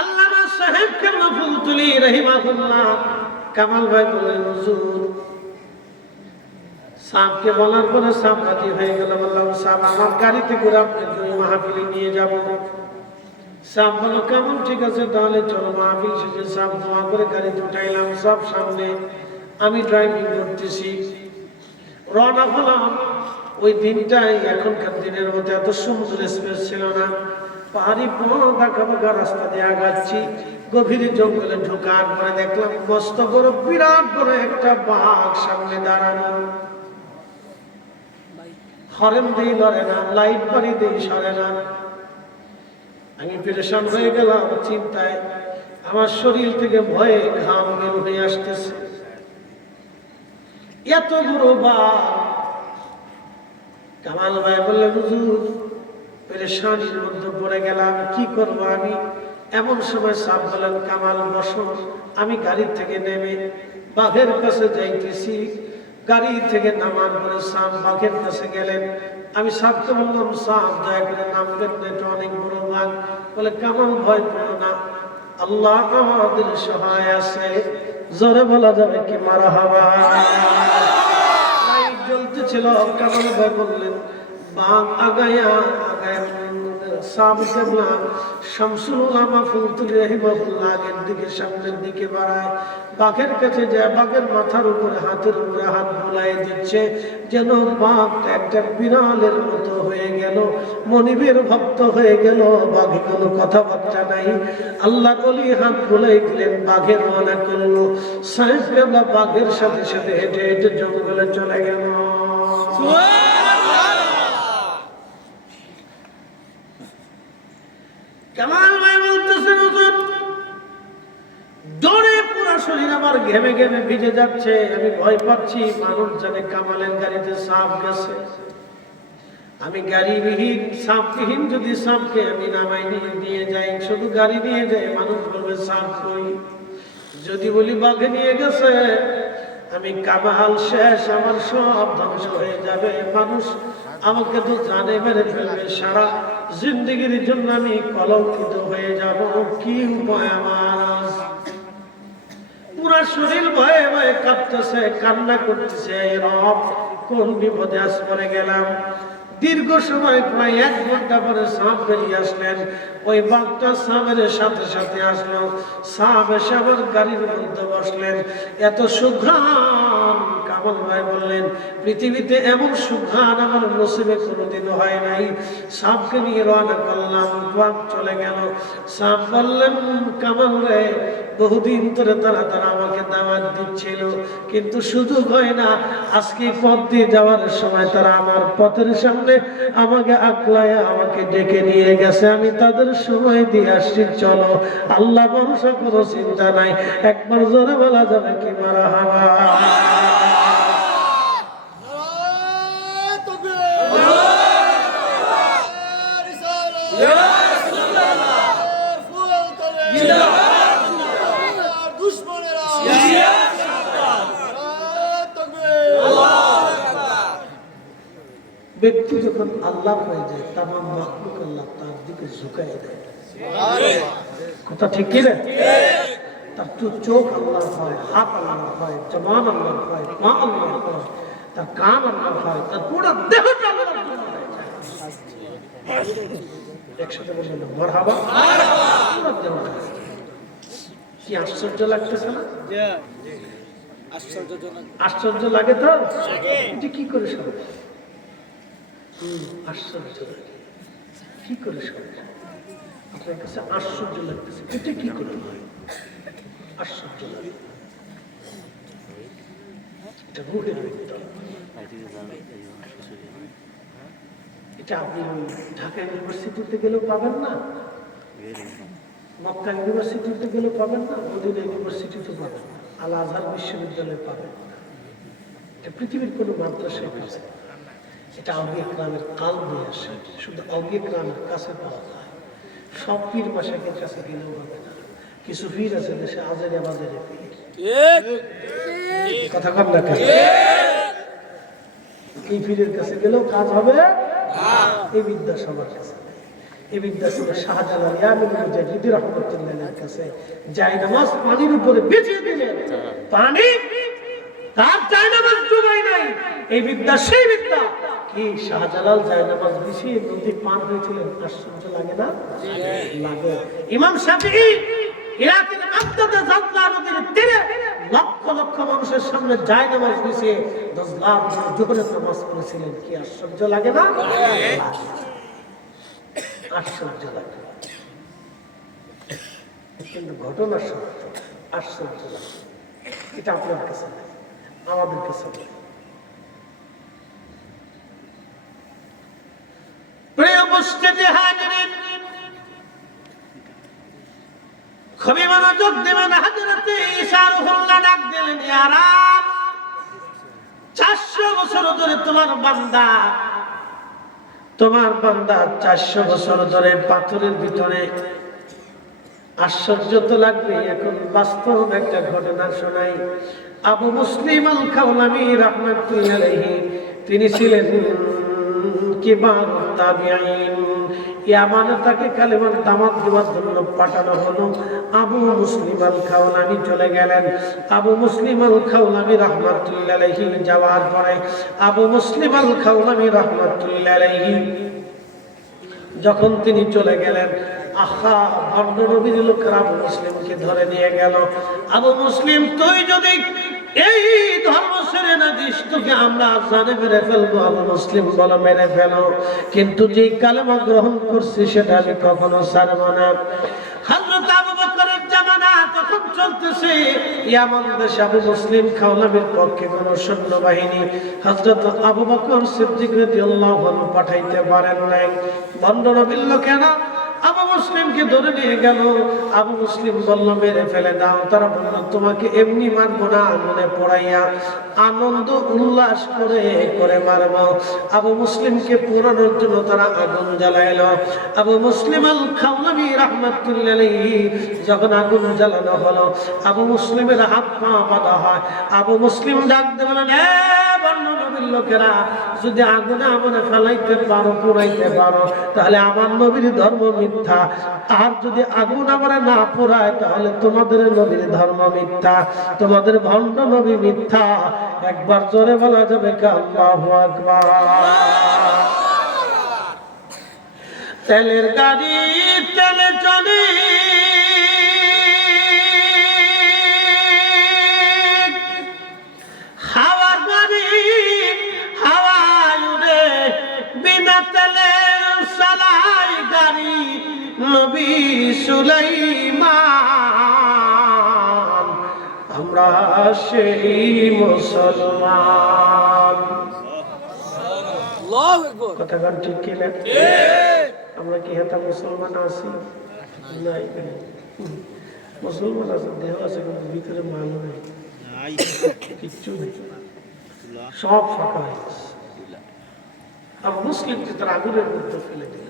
আল্লামা সাহেব কামালতুলি রাহিমাহুল্লাহ কামাল ভাই বললেন, হুজুর সাহেবকে বলার পরে সাহেব রাজি হয়ে গেল। বললাম, সাহেব আমার গাড়িতে করে আপনাকে ওই মাহফিলে নিয়ে যাব। সাহেব বলল, কেমন, ঠিক আছে তাহলে চলো। মাহফিল শেষে সাহেব দোয়া করে গাড়িতে উঠাইলাম, সব সামনে, আমি ড্রাইভিং করতেছি, রওনা হলাম। ওই দিনটাই এখনকার দিনের মতো এত সুন্দর স্পেস ছিল না। পাহাড়ি বাঁকা বাঁকা রাস্তা দিয়ে আগাচ্ছি, গভীর জঙ্গলে ঢোকার পরে দেখলাম মস্ত বড় বিরাট বড় একটা বাঘ সামনে দাঁড়ানো। হরেন দিয়ে লড়ে না, লাইট বাড়ি দিয়ে সরে না। আমি পেরেশান হয়ে গেলাম চিন্তায়, আমার শরীর থেকে ভয়ে ঘাম বের হয়ে আসতেছে। এত বড় বাঘ। কামাল ভাই বললেন, হুজুর পেরেশানির মধ্যে পড়ে গেলাম, কি করবো আমি? এমন সময় সাহেব বলেন, কামাল বসো। আমি গাড়ি থেকে নেমে বাঘের কাছে যাইতেছি। গাড়ি থেকে নামার পরে সাহেব বাঘের কাছে গেলেন। আমি সাহেবকে বললাম, সাহেব দয়া করে নামবেন না, এটা অনেক বড় বাঘ। বলে, কামাল ভয় করো না, আল্লাহ আমাদের সহায় আছে। জোরে বলা যাবে কি মারহাবা? লাইট জ্বলতেছিল। কামাল ভাই বললেন, বাঘ আগায়া আগায়া শামসুল উলামা ফুলতুলি রাহিমাহুল্লাহ আগের দিকে, সামনের দিকে বাড়ায়। বাঘের কাছে যায়, বাঘের মাথার উপরে হাতের উপরে হাত বোলাই দিচ্ছে, যেন বাঘটা একটা বিড়ালের মতো হয়ে গেল, মনিবের ভক্ত হয়ে গেল। বাঘে কোনো কথাবার্তা নাই। আল্লাহ বলি হাত বোলাই দিলেন, বাঘের মনে করলো। সাহেব কেবলা বাঘের সাথে সাথে হেঁটে হেঁটে জঙ্গলে চলে গেল। কামাল ভাই বলতেছেন, হুজুর দৌড়ে পুরো শরীর আমার ঘেমে ঘেমে ভিজে যাচ্ছে, আমি ভয় পাচ্ছি। মানুষ জানে কামালের গাড়িতে সাপ গেছে, আমি গাড়িবিহীন সাপবিহীন যদি সাপকে আমি নামাই নিয়ে যাই, শুধু গাড়ি নিয়ে যাই, মানুষ বলবে সাপ কই। যদি বলি বাঘে নিয়ে গেছে, আমি কামাল শেষ, আমার সব ধ্বংস হয়ে যাবে। মানুষ আমাকে তো জানে মেরে ফেলবে, সারা জিন্দগির জন্য আমি কলঙ্কিত হয়ে যাব। কি উপায় আমার? পুরা শরীর ভয়ে ভয়ে কাঁপতেছে, কান্না করতেছে, রব কোন বিপদে আজ পড়ে গেলাম। দীর্ঘ সময় প্রায় 1 ঘন্টা পরে সাপ বেরিয়ে আসলেন। ওই বাঘটা সাপের সাথে সাথে আসলো। সাপ এসে আমার গাড়ির মধ্যে বসলেন। এত সুঘ্রাণ! কামাল ভাই বললেন, পৃথিবীতে এমন সুঘ্রাণ আমার নসিবে কোনোদিনও হয় নাই। সাপকে নিয়ে রওনা করলাম, বাঘ চলে গেল। সাপ বললেন, কামাল রে, বহুদিন ধরে তারা আমাকে দাওয়াত দিচ্ছিল, কিন্তু সুযোগ হয় না। আজকে পথ দিয়ে যাওয়ার সময় তারা আমার পথের সামনে আমাকে আকলায়া আমাকে ডেকে নিয়ে গেছে, আমি তাদের সময় দিয়ে আসছি। চলো, আল্লাহ ভরসা করো, চিন্তা নাই। একবার জোরে বলা যাবে কি মারহাবা? ব্যক্তি যখন আল্লাহ হয়ে যায়, তামাম মাখলুক আল্লাহ তার দিকে ঝুঁকাই দেয়। কথা ঠিক কি না? তার চোখ আল্লাহ হয়, হাত আল্লাহ হয়, জবান আল্লাহ হয়, পা আল্লাহ হয়, তার কান আল্লাহ হয়, তার পুরো দেহটা আল্লাহ একসাথে বললেন মারহাবা। কি আশ্চর্য লাগতেছে না? আশ্চর্য লাগে তো? এটা কি করে সম্ভব? আশ্চর্য লাগে, কি করে সম্ভব? আপনার কাছে আশ্চর্য লাগতেছে, এটা কি করে হয়? আশ্চর্য লাগে, এটা রুহের ভিতর। এটা আপনি ঢাকা ইউনিভার্সিটিতে গেলেও পাবেন না, মক্কা ইউনিভার্সিটিতে গেলেও পাবেন না, মদিনা ইউনিভার্সিটিতে পাবেন না, আল আজহার বিশ্ববিদ্যালয়ে পাবেন না, এটা পৃথিবীর কোনো মাদ্রাসায় পাবেন না। এটা আউলিয়া কেরামের কাল নিয়ে আসে, শুধু আউলিয়া কেরামের কাছে পাওয়া যায়। সব পীর মাশাইখের কাছে গেলেও হবে না। কিছু পীর আছে দেশে আজেরে বাজেরে পীর, কথা কম না কেন? এই পীরের কাছে গেলেও কাজ হবে না। এই বিদ্যা সবার কাছে, এই বিদ্যা ছিল শাহজালাল ইয়ামিন মুজাহিদি রাহমাতুল্লাহির কাছে। জায়নামাজ পানির উপরে বিছিয়ে দিলেন, পানি তার জায়নামাজ ডুবাই নাই। এই বিদ্যা সেই বিদ্যা কি শাহজালাল জায়নামাজ বিছিয়ে নদী পার হয়েছিলেন। আশ্চর্য লাগে না? লাগে। ইমাম শাফিঈ ইরাকের বাগদাদে জাজলা নদীর তীরে লক্ষ লক্ষ মানুষের সামনে জায়নামাজ বিছিয়ে জোহরের নামাজ পড়েছিলেন। কি আশ্চর্য লাগে না? আশ্চর্য লাগে, কিন্তু ঘটনা সত্য। আশ্চর্য লাগে, এটা আপনার কাছে নাই, আমাদের কাছে নাই। প্রিয় উপস্থিতি হাজিরিন, খুবই মনোযোগ দেবেন। হযরত ঈসা রূহুল্লাহ ডাক দিলেন, ইয়া রাব, 400 বছর ধরে তোমার বান্দা 400 বছর ধরে পাথরের ভিতরে। আশ্চর্য তো লাগবে, এখন বাস্তব একটা ঘটনা শোনাই। আবু মুসলিম আল খাওলামি রাহমাতুল্লাহি আলাইহি, তিনি ছিলেন কিবারুত তাবিঈন। ইয়ামানে তাকে কালেমার দাওয়াত দেওয়ার জন্য পাঠানো হলো। আবু মুসলিম আল খাওলামি চলে গেলেন। আবু মুসলিম আল খাওলামি রাহমাতুল্লাহি আলাইহি যাওয়ার পরে আবু মুসলিম আল খাওলামি রাহমাতুল্লাহি আলাইহি যখন তিনি চলে গেলেন, আহা ভণ্ড নবীর লোকেরা আবু মুসলিমকে ধরে নিয়ে গেল। আবু মুসলিম, তুই যদি এই ধর্ম ছেড়ে না দিস, তোকে আমরা জানে মেরে ফেলবো। আবু মুসলিম বলো, মেরে ফেলো, কিন্তু যে কালেমা গ্রহণ করছি সেটা আমি কখনো ছাড়ব না। হযরত আবু বকরের জামানা তখন চলতেছে ইয়ামান দেশে। আবু মুসলিম খাওলামির পক্ষে কোন সৈন্যবাহিনী হযরত আবু বকর সিদ্দিক রাদিয়াল্লাহু আনহু পাঠাইতে পারেন নাই। ভণ্ড নবীর লোকেরা আবু মুসলিমকে ধরে নিয়ে গেল। আবু মুসলিম বলল, মেরে ফেলে দাও। তারা বলল, তোমাকে এমনি মারবো না, আগুনে পোড়াইয়া আনন্দ উল্লাস করে করে মারবো। আবু মুসলিমকে পোড়ানোর জন্য তারা আগুন জ্বালাইল। আবু মুসলিম আল খাওলামি রাহমাতুল্লাহি আলাইহি যখন আগুন জ্বালানো হলো, আবু মুসলিমের হাত পা বাঁধা হয়। আবু মুসলিম ডাক দিয়ে বলেন, এ ভণ্ড নবীর লোকেরা, যদি আগুনে আমারে ফেলাইতে পারো, পোড়াইতে পারো, তাহলে আমার নবীর ধর্ম মিথ্যা। আর যদি আগুন আমারে না পোড়ায়, তাহলে তোমাদের নবীর ধর্ম মিথ্যা, তোমাদের ভণ্ড নবী মিথ্যা। একবার জোরে বলা যাবে কি আল্লাহু আকবার? তেলের গাড়ি তেলে চলে, হাওয়ার গাড়ি হাওয়ায় উড়ে, বিনা তেলে চালাই গাড়ি নবী সুলাইমান। আমরা সেই মুসলমান। কথা গান ঠিক কিনা? আমরা কি হেতা মুসলমান আছি? নাই, মুসলমান আছে, দেহ আছে, কিন্তু ভিতরে মান নেই, কিচ্ছু নেই, সব ফাঁকা হয়ে গেছে। আবু মুসলিমকে তারা আগুনের মধ্যে ফেলে দিল।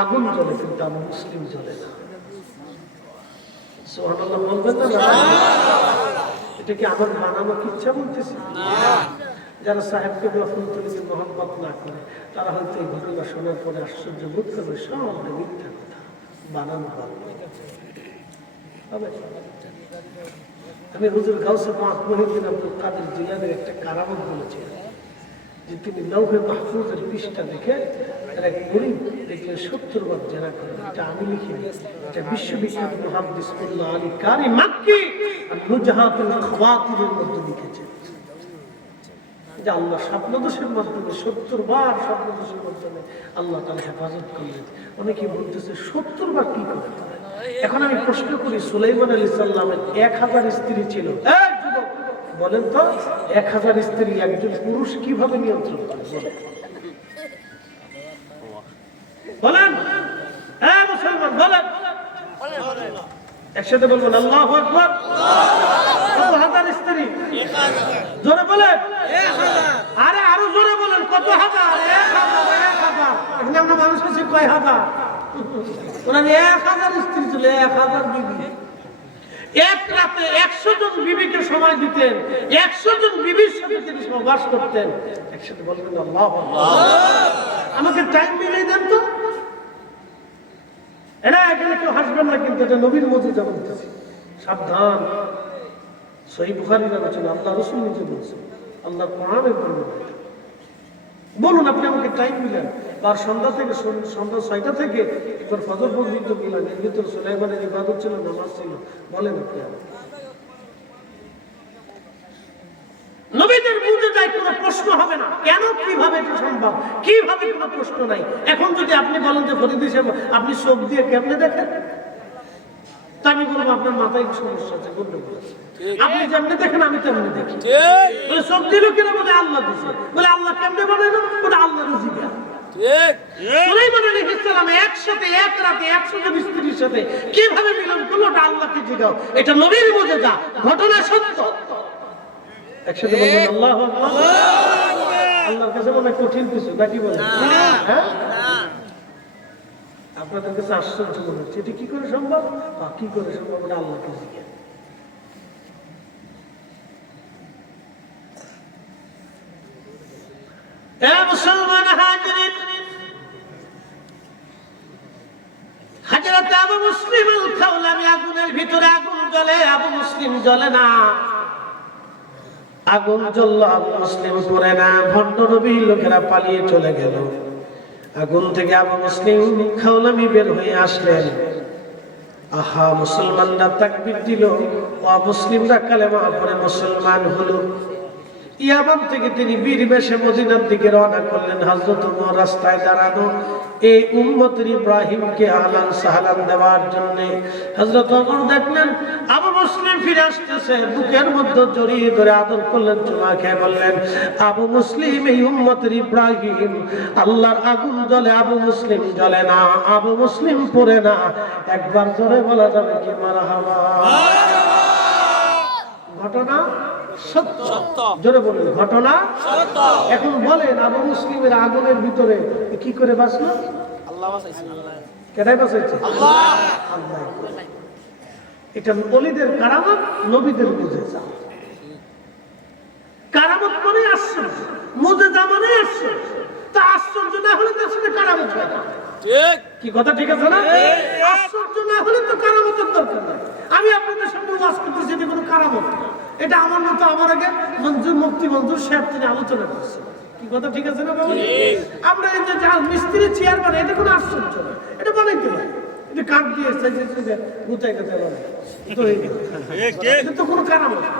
আগুন জ্বলে, কিন্তু আবু মুসলিম জ্বলে না। সুবহানাল্লাহ বলবেন না? এটা কি আমার বানানো কিচ্ছা বলতেছি? যারা সাহেবকে রহমতুল্লাহকে মহব্বত না করে, তারা হয়তো এই ঘটনা শোনার পরে আশ্চর্য বোধ করবে, সব মিথ্যা কথা, বানানো হবে। আমি হুজুর গাউসে পাক মুহিউদ্দিন আব্দুল কাদের জিলানীর একটা কারামত বলেছিলাম, যে তিনি লৌহে মাহফুজের পৃষ্ঠা দেখে এক গরিব দেখলে 70 বার জেনা করে। এটা আমি লিখিনি, এটা বিশ্ববিখ্যাত মুহাদ্দিস মোল্লা আলী কারি মাক্কি আর নুজহাতুল খাওয়াতিরের মধ্যে লিখেছেন। যে আল্লাহ স্বপ্নদোষের মাধ্যমে 70 বার স্বপ্নদোষের মাধ্যমে আল্লাহ তাআলা হেফাজত করলেন। অনেকে বলতেছে 70 বার কি করে? এখন আমি প্রশ্ন করি, সুলাইমান আলাইহিস সালামের 1000 স্ত্রী ছিল, বলেন তো 1000 স্ত্রী একজন পুরুষ কিভাবে নিয়ন্ত্রণ করে? বলেন, হ্যাঁ মুসলমান বলেন, একসাথে বলবেন আল্লাহু আকবার। কত হাজার স্ত্রী? জোরে বলেন। আরে আরো জোরে বলেন, কত হাজার? 1000। এখানে আমরা মানুষ আছি কয় হাজার? ওনার 1000 স্ত্রী ছিল, 1000 বিবি। এক রাতে 100 জন বিবিকে সময় দিতেন, 100 জন বিবির সাথে তিনি সহবাস করতেন। একসাথে বলবেন আল্লাহু আকবার। আমাকে টাইম মিলিয়ে দেন তো। এখানে কেউ হাসবেন না, কিন্তু এটা নবীর মুজিজা বলতেছি, সাবধান। সহিহ বুখারীর আলোচনা, আল্লাহ রাসূল নিজে বলছেন, আল্লাহ কোরআনে বলুন। আপনি আমাকে টাইম মিলেন, আর সন্ধ্যা 6টা থেকে একবার ফজর পর্যন্ত মিলেন। এর ভিতরে সুলাইমানের ইবাদত ছিল, নামাজ ছিল। বলেন আপনি আমাকে। নবীদের মুজিজায় কোনো প্রশ্ন হবে না। কেন? কিভাবে এটা সম্ভব? কিভাবে? কোনো প্রশ্ন নাই। এখন যদি আপনি বলেন যে ফরিদ সাহেব আপনি চোখ দিয়ে কেমনে দেখেন, তা আমি বলবো আপনার মাথায় সমস্যা আছে, গন্ডগোল আছে। আপনি যেমনি দেখেন আমি তেমনি দেখি। বলে চোখ দিল কিনা? বলে আল্লাহ দিছে। বলে আল্লাহ কেমনে বানাইলো? বলে আল্লাহর জিজ্ঞাসা। সুলাইমান আলাইহিস সালাম একসাথে এক রাতে 100 জন স্ত্রীর সাথে কিভাবে মিলন করলো? ওটা আল্লাহকে জিজ্ঞাসা। এটা নবীর মুজিজা, ঘটনা সত্য। একসাথে বলবেন আল্লাহু আকবার। আল্লাহর কাছে মনে কঠিন কিছু নাকি বলেন? হ্যাঁ, আপনাদের কাছে আশ্চর্য মনে হচ্ছে, এটা কি করে সম্ভব? কি করে সম্ভব? ওটা আল্লাহকে জিজ্ঞাসা। মুসলমান হাজিরিন, হযরত আবু মুসলিম আল খাওলামি আগুনের ভিতরে আগুন জ্বলে, আবু মুসলিম জ্বলে না। আগুন জ্বলল, আবু মুসলিম পড়ে না। ভণ্ড নবীর লোকেরা পালিয়ে চলে গেল। আগুন থেকে আবু মুসলিম খাওলামি বের হয়ে আসলেন। আহা, মুসলমানরা তাকবীর দিল, মুসলিমরা কালেমা পড়ে মুসলমান হলো। ইয়ামান থেকে তিনি বীর বেশে মদিনার দিকে রওনা করলেন। হযরত ওমর রাস্তায় দাঁড়ানো, এই উম্মতের ইব্রাহিমকে আহলান সাহলান দেওয়ার জন্য। হযরত ওমর দেখলেন আবু মুসলিম ফিরে আসতেছে, বুকের মধ্যে জড়িয়ে ধরে আদর করলেন, চুমা খেয়ে বললেন, আবু মুসলিম, এই উম্মতের ইব্রাহিম, আল্লাহর আগুন জ্বলে, আবু মুসলিম জ্বলে না, আবু মুসলিম পড়ে না। একবার জোরে বলা যাবে কি মারহাবা? ঘটনা সত্য। জোরে বলুন, ঘটনা সত্য। এখন বলেন, আবু মুসলিমের আগুনের ভিতরে কি করে বাঁচলো? আল্লাহ বাঁচাইছে। কেডাই বাঁচাইছে? আল্লাহ। আল্লাহ। এটা ওলিদের কারামত, নবীদের মুজিজা। কারামত মানে আশ্চর্য, মুজিজা মানে আশ্চর্য। তা আশ্চর্য না হলে তার সাথে কারামত হয় না। ঠিক কি কথা? ঠিক আছে না? আশ্চর্য না হলে তো কারামতের দরকার নাই। আমি আপনাদের সামনে ওয়াজ করতেছি, এটা কোনো কারামত না। এটা আমার মতো, আমার আগে মুফতি মঞ্জুর সাহেব তিনি আলোচনা করছেন। কি কথা? ঠিক আছে না বাবা? আমরা এই যে মিস্ত্রি চেয়ার বানাই, এটা কোনো আশ্চর্য না। এটা বানাইতে পারি, এটা কাঠ দিয়ে গুতাই গেছে, এটা তো কোনো কারামত না।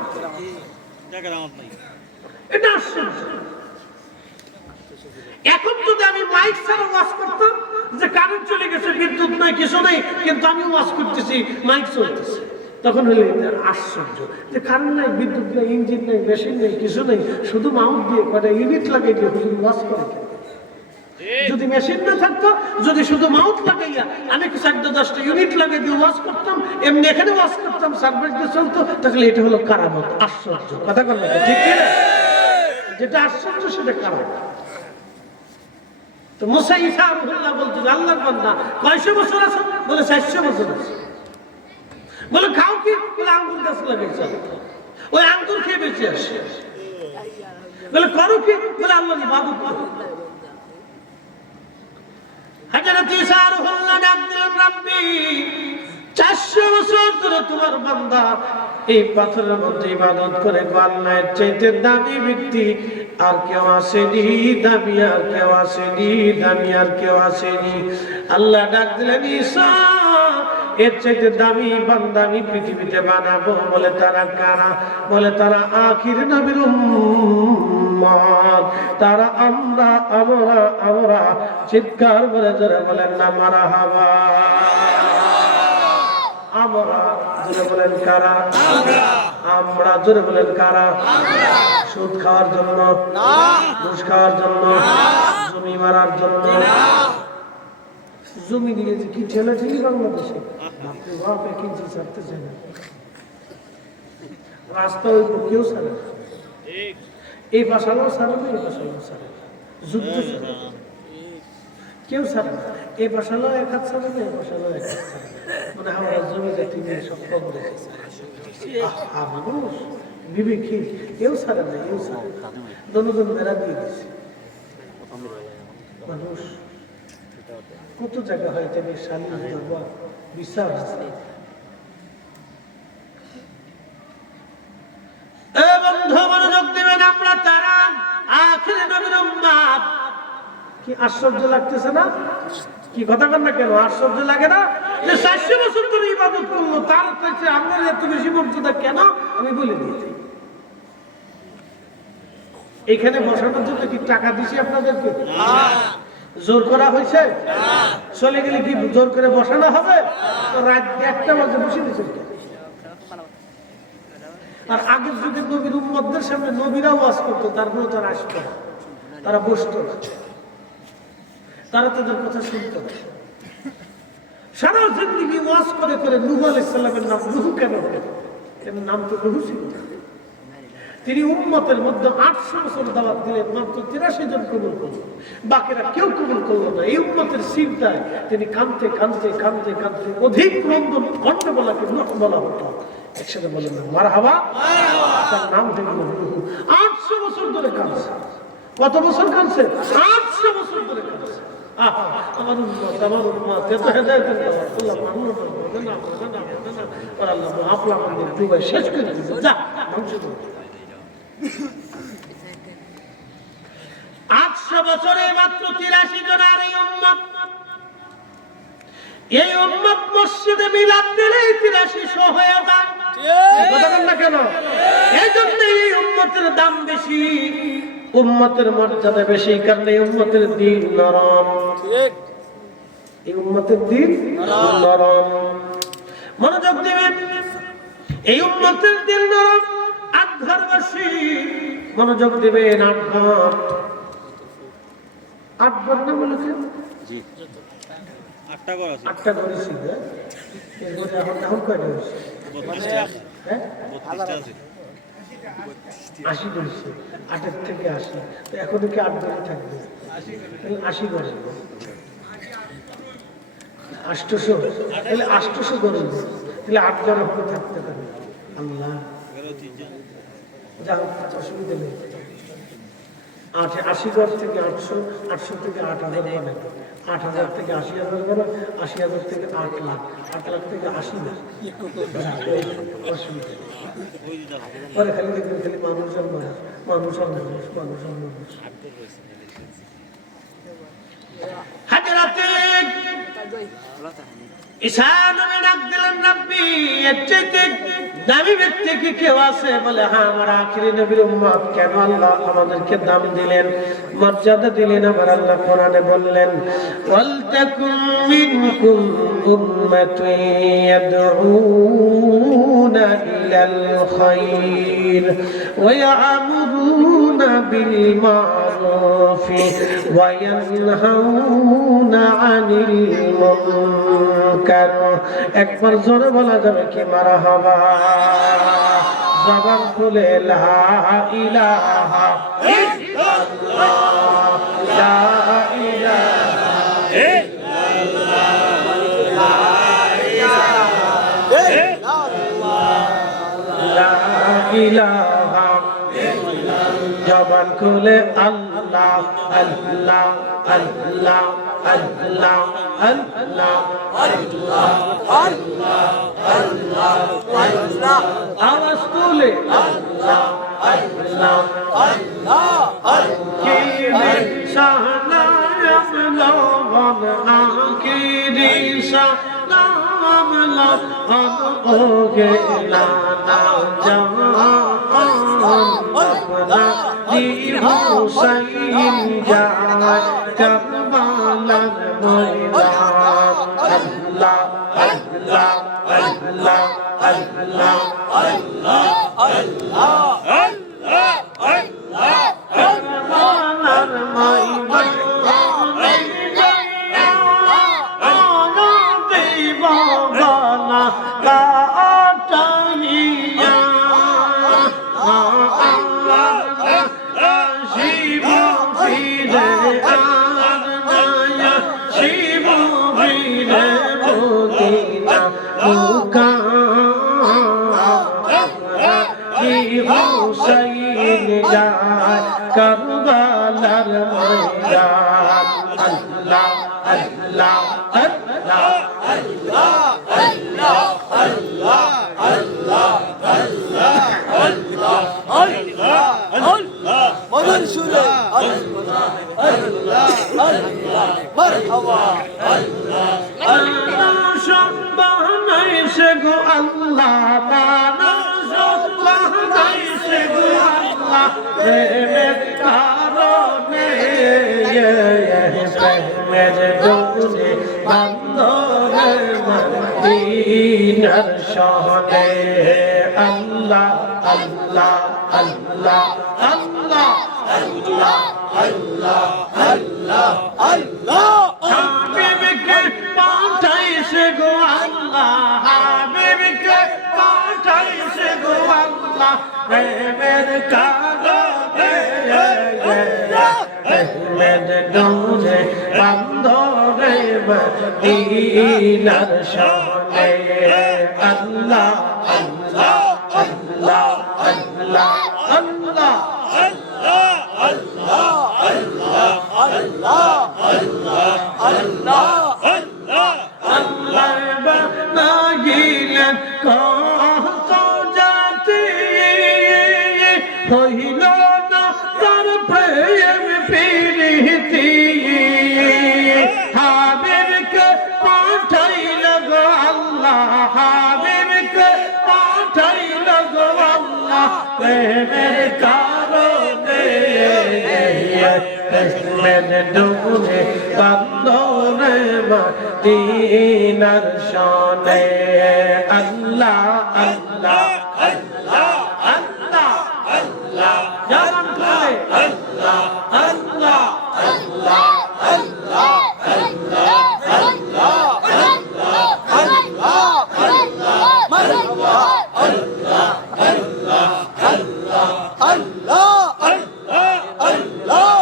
এটা আশ্চর্য। এখন যদি আমি মাইক ছাড়া ওয়াজ করতাম, যে কারেন্ট চলে গেছে, বিদ্যুৎ নাই, কিছু নেই, কিন্তু আমি ওয়াজ করতেছি, মাইক চলতেছে, তখন হলে আশ্চর্য যে কারেন্ট নাই, বিদ্যুৎ নেই, ইঞ্জিন নেই, মেশিন নেই, কিছু নেই, শুধু মাউন্ট দিয়ে কটা ইউনিট লাগাই দিয়ে হুজুর ওয়াজ করে। যদি মেশিন না থাকতো, যদি শুধু মাউন্ট লাগাইয়া আমি 4-10টা ইউনিট লাগাই দিয়ে ওয়াজ করতাম, এমনি এখানে ওয়াজ করতাম, সার্ভিস দিয়ে চলতো, তাহলে এটা হলো কারামত, আশ্চর্য। কথা বল না, ঠিক কি না? যেটা আশ্চর্য সেটা কারামত। তো মুসা ঈসা আলাইহিসসালাম বলতো, আল্লাহর বান্দা, কয়শো বছর আছে? বলে 400 বছর আছে। বলে খাও কি? বলে আঙ্গুর গাছ লাগাইছে, ওই আঙ্গুর খেয়ে বেঁচে আসে। বলে করো কি? বলে আল্লাহর ইবাদত করো। হযরত ঈসা আলাইহিসসালাম ডাক দিলেন, রব্বি, 400 বছর ধরে তোমার বান্দা এই পাথরের মধ্যে ইবাদত করে, আল্লাহর চাইতে দামি ব্যক্তি আর কেউ আসেনি, দামি আর কেউ আসেনি, দামি আর কেউ আসেনি। আল্লাহ ডাক দিলেন, ঈসা, এর চাইতে দামি বান্দা আমি পৃথিবীতে বানাবো। বলে তারা কারা? বলে তারা আখির নবীর উম্মত, তারা আমরা আমরা আমরা। চিৎকার করে জোরে বলেন না মারহাবা। আমরা জোরে বলেন কারা? আমরা জোরে বলেন কারা? সুদ খাওয়ার জন্য না, ঘুষ খাওয়ার জন্য না, জমি মারার জন্য না। জমি দিয়ে যে কি ঠেলাঠেলি বাংলাদেশে, বাপরে বাপ, এক ইঞ্চি ছাড়তে চায় না। রাস্তা ওই কেউ ছাড়ে না, এই বাসালাও ছাড়ে না, এই বাসালাও ছাড়ে না, যুদ্ধ ছাড়ে না, কেউ ছাড়ে না। এই বাসালাও এক হাত ছাড়ে না, এই বাসালাও এক হাত ছাড়ে না। মানে আমরা জমি জাতি নিয়ে সব কম রেখেছি। মানুষ বিবেকহীন, কেউ ছাড়ে না, কেউ ছাড়ে না। দনজন বেড়া দিয়ে দিচ্ছে। মানুষ কত জায়গা হয় যাবে, শালীন দরবার বিচার আছে। বন্ধু মনোযোগ দিবেন, আমরা তারা আখির নবীর উম্মত। কি আশ্চর্য লাগতেছে না? কি কথা বল না কেন? আশ্চর্য লাগে না যে 400 বছর ধরে ইবাদত করলো, তার কাছে আপনার এত বেশি মর্যাদা কেন? আমি বলে দিয়েছি। এখানে বসানোর জন্য কি টাকা দিছি আপনাদেরকে? জোর করা হয়েছে? চলে গেলে কি জোর করে বসানো হবে? তো রাত 1টা বাজে বসে দিয়েছে। আর আগের যুগের নবীর উম্মতদের সামনে নবীরাও ওয়াজ করতো, তারপরে তারা আসতো না, তারা বসতো না, তারা তাদের কথা শুনতো না। সারা জিন্দেগি ওয়াজ করে করে নূহ আলাইহিস সালামের নাম নূহ কেন হলো? এর নাম তো নূহ ছিল। তিনি উম্মতের মধ্যে 800 বছর দাওয়াত দিলেন, মাত্র 83 জন কবুল করল, বাকিরা কেউ কবুল করলো না। এই উম্মতের চিন্তায় তিনি কাঁদতে কাঁদতে কাঁদতে কাঁদতে অধিক ক্রন্দন গন্ডগোলাকে নূহ বলা হতো। একসাথে বলেন না মারহাবা। তার নাম হয়ে গেল নূহ। 800 বছর ধরে কাঁদছে। কত বছর কাঁদছে? 800 বছর ধরে কাঁদছে। আমার উম্মত, আমার উম্মত, এত হেদায়েত আল্লাহ মানলো না, বলে না বলে না বলে না, আর আল্লাহ আপলা আমাদের ডুবাই শেষ করে দিয়েছে। যা ধ্বংস করে 800 বছরে মাত্র 83 জন। আর এই উম্মত মসজিদে মিলাদ দিলে 83 হয়ে যায়। কথা বল না কেন? এই জন্য এই উম্মতের দাম বেশি, উম্মতের মর্যাদা বেশি, কারণ এই উম্মতের দিন নরম। এই উম্মতের দিন নরম। মনোযোগ দিবেন, এই উম্মতের দিন নরম। 8 ঘর বসি, মনোযোগ দিবেন। 8 ঘর, 8 ঘর না বলে কেন? জি, 8টা ঘর আছে। 8টা ঘর আছে। এর মধ্যে এখন কয়টা আছে? 32টা আছে। হ্যাঁ, 32টা আছে। 80 বলছে, 8 থেকে 80, তো এখন কি 8 ঘরে থাকবে? 80 ঘরে, 800, তাহলে 800 ঘরে, তাহলে 8 ঘরে হবে থাকতে পারে। আল্লাহ যা অসুবিধা নেই। 80 ঘর থেকে 800, 800 থেকে 8000 হবে, 8000 থেকে 80,000 হবে, 80,000 থেকে 8 লাখ, 8 লাখ থেকে 80 লাখ। অসুবিধা পরে খালি দেখবেন খালি মানুষ আর মানুষ, মানুষ আর মানুষ, মানুষ আর মানুষ। হাজরাতে ঈসা নবী ডাক দিলেন, রাব্বি, এর চাইতে দামি ব্যক্তি কি কেউ আছে? বলে হ্যাঁ, আমার আখিরি নবীর উম্মত। কেন আল্লাহ আমাদেরকে দাম দিলেন, মর্যাদা দিলেন? আমার আল্লাহ কোরআনে বললেন, ওয়ালতাকুম মিনকুম উম্মাতুন ইয়াদউনা ইলাল খায়র ওয়া ইয়া'মুরুনা বিল মা'রুফি ওয়া ইয়ানহাউনা আনিল মুনকার। একবার জোরে বলা যাবে কি মারহাবা? জবান খুলে লা ইলাহা ইল্লাল্লাহ, লা ইলাহা ইল্লাল্লাহ, লা ইলাহা ইল্লাল্লাহ। জবান খুলে আল্লাহ আল্লাহ আল্লাহ আল্লাহ আল্লাহ আল্লাহ আল্লাহ আল্লাহ আল্লাহ। আওয়াজ তুলে আল্লাহ আল্লাহ আল্লাহ আল্লাহ। কি নিশানা আমলগন, কি নিশানা নাম লব ওগে নানা জান अपना दी हुसैन जाए करबलार मैदान अल्लाह अल्लाह अल्लाह अल्लाह अल्लाह करबलार मैदान दीवाना का हुसैन जाए करबलार मैदान अल्लाह अल्लाह अल्लाह अल्लाह अल्लाह अल्लाह अल्लाह अल्लाह अल्लाह अल्लाह अल्लाह मदन शुरे अल्लाह अल्लाह अल्लाह मरहबा अल्लाह अल्लाह शब्बाह नहीं से गो अल्लाह बाना शब्बाह नहीं से गो अल्लाह प्रेम कारणे ये प्रेम जोने बंदोरे मदीनार शाने अल्लाह अल्लाह अल्लाह अल्लाह अल्लाह अल्लाह अल्लाह अल्लाह हबीब के पाठाई से गो अल्लाह हबीब के पाठाई से गो अल्लाह प्रेमेर कागजे प्रेमेर डोरे बंदोरे मदीनार शाने अल्लाह अल्लाह अल्लाह अल्लाह अल्लाह अल्लाह अल्लाह अल्लाह अल्लाह अल्लाह अल्लाह अल्लाह बनाइलेन कत जाति হইল না তার প্রেম প্রীতি হাবিবকে পাঠাইল গো আল্লাহ হাবিবকে পাঠাইল গো আল্লাহ প্রেমের কারণে প্রেমের ডোরে বান্দরে মদিনার শানে আল্লাহ আল্লাহ আল্লাহ আল্লাহ আল্লাহ জানান করে আল্লাহ আল্লাহ আল্লাহ আল্লাহ আল্লাহ আল্লাহ আল্লাহ আল্লাহ আল্লাহ মারহাবা আল্লাহ আল্লাহ আল্লাহ আল্লাহ আল্লাহ আল্লাহ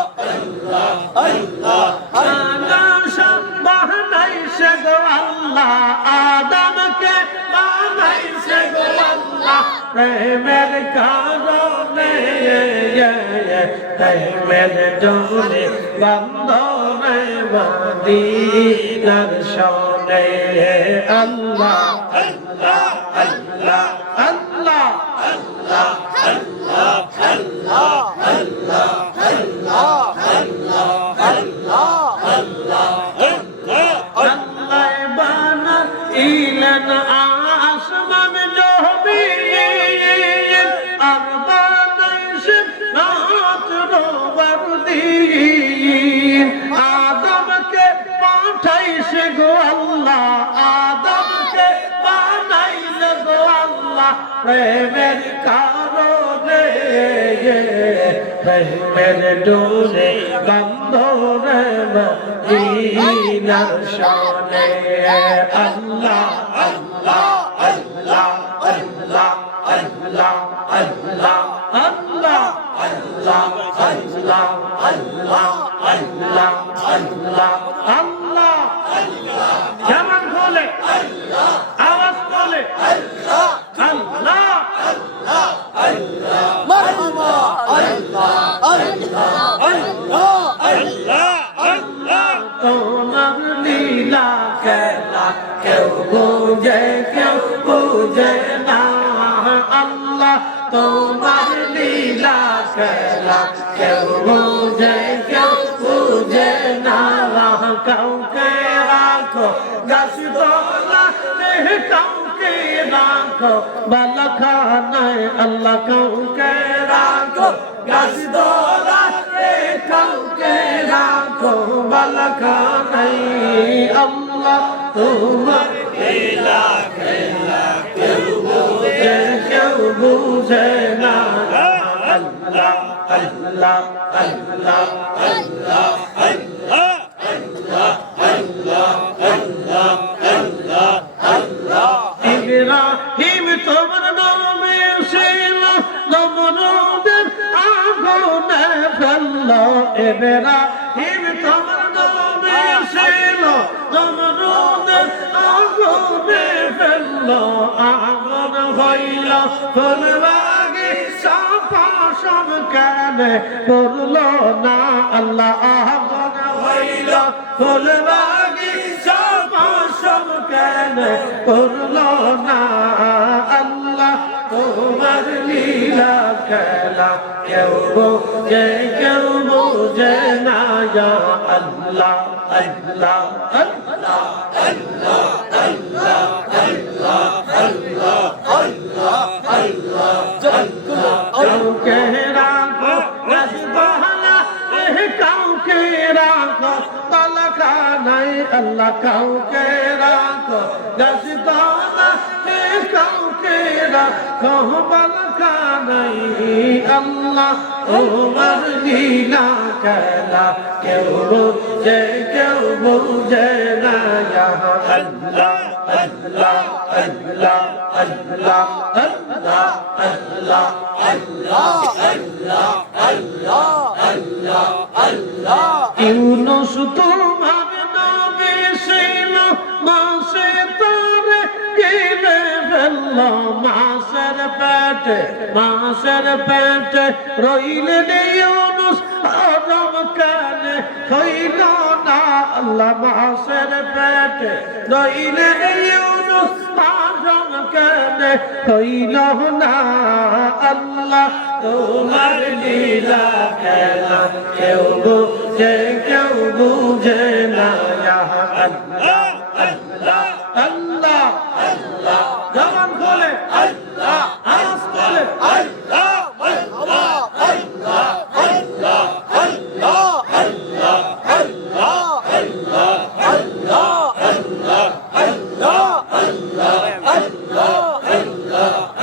আল্লাহ আল্লাহ সবাহ নাই সে গো আল্লাহ আদমকে বানাইছে গো আল্লাহ প্রেমের কারণে প্রেমের ডোরে বন্দরে মদিনার শানে আল্লাহ আল্লাহ আল্লাহ আল্লাহ আল্লাহ আল্লাহ আল্লাহ আল্লাহ আল্লাহ আল্লাহ আল্লাহ আল্লাহ বানাইলেন আসমান জমিন আর বানাইছেন রাত দিন আদমকে পাঠাইছে গো আল্লাহ আদমকে বানাইলে গো আল্লাহ প্রেমের কারণে প্রেমের ডোরে বন্দরে মদিনার শানে আল্লাহ আল্লাহ আল্লাহ আল্লাহ আল্লাহ আল্লাহ আল্লাহ আল্লাহ আল্লাহ আল্লাহ আল্লাহ আল্লাহ আল্লাহ যেমন বলে আওয়াজ বলে আল্লাহ আল্লাহ আল্লাহ আল্লাহ মারহাবা আল্লাহ আল্লাহ আল্লাহ আল্লাহ আল্লাহ তোমার লীলা খেলা কেউ বুঝে না আল্লাহ তোমার লীলা খেলা কেউ বুঝে না কাউকে রাখো গাছ তোলা কাউকে রাখো বালাখানায় আল্লাহ কাউকে রাখো গাছতলাতে কাউকে রাখো বালাখানায় আল্লাহ তোমার খেলা খেলা কেউ বুঝে না আল্লাহ আল্লাহ আল্লাহ আল্লাহ আল্লাহ ইব্রাহিম তোমার নামে ছিল নমরুদের আগুনে ফেললো ইব্রাহিম তোমার নামে ছিল নমরুদের আগুনে ফেললো আগুন হইল ফুলবাগি সাফা সব কেন করলো না আল্লাহ আগুন হইল ফুলবাগি সাফা সব কেন করলো না আল্লাহ তোমার লীলা খেলা কেউ বোঝে না ইয়া আল্লাহ আল্লাহ আল্লাহ আল্লাহ আল্লাহ আল্লাহ আল্লাহ আল্লাহ আল্লাহ কাউকে রাখো গাছবালা কাউকে রাখো বালাখানায় আল্লাহ কাউকে রাখো গাছতলা কাউকে রাখো বালাখানায় আল্লাহ তোমার লীলা খেলা কেউ বুঝে না ইয়া আল্লাহ আল্লাহ আল্লাহ আল্লাহ আল্লাহ আল্লাহ আল্লাহ আল্লাহ আল্লাহ আল্লাহ আল্লাহ ইউনুস তোমার নবী ছিল মাসে তোরে কিনে ফেললো মাসের পেটে রইলেন ইউনুস আদম কেন হইল না আল্লাহ মাসের পেটে রইলেন ইউনুস আদম কেন হইল না আল্লাহ তোমার লীলা খেলা কেউ বুঝে না ইয়া আল্লাহ আল্লাহ আল্লাহ আল্লাহ জবান খোলে আল্লাহ আওয়াজ করে আল্লাহ আল্লাহ আল্লাহ আল্লাহ আল্লাহ আল্লাহ আল্লাহ আল্লাহ আল্লাহ আল্লাহ আল্লাহ আল্লাহ আল্লাহ আল্লাহ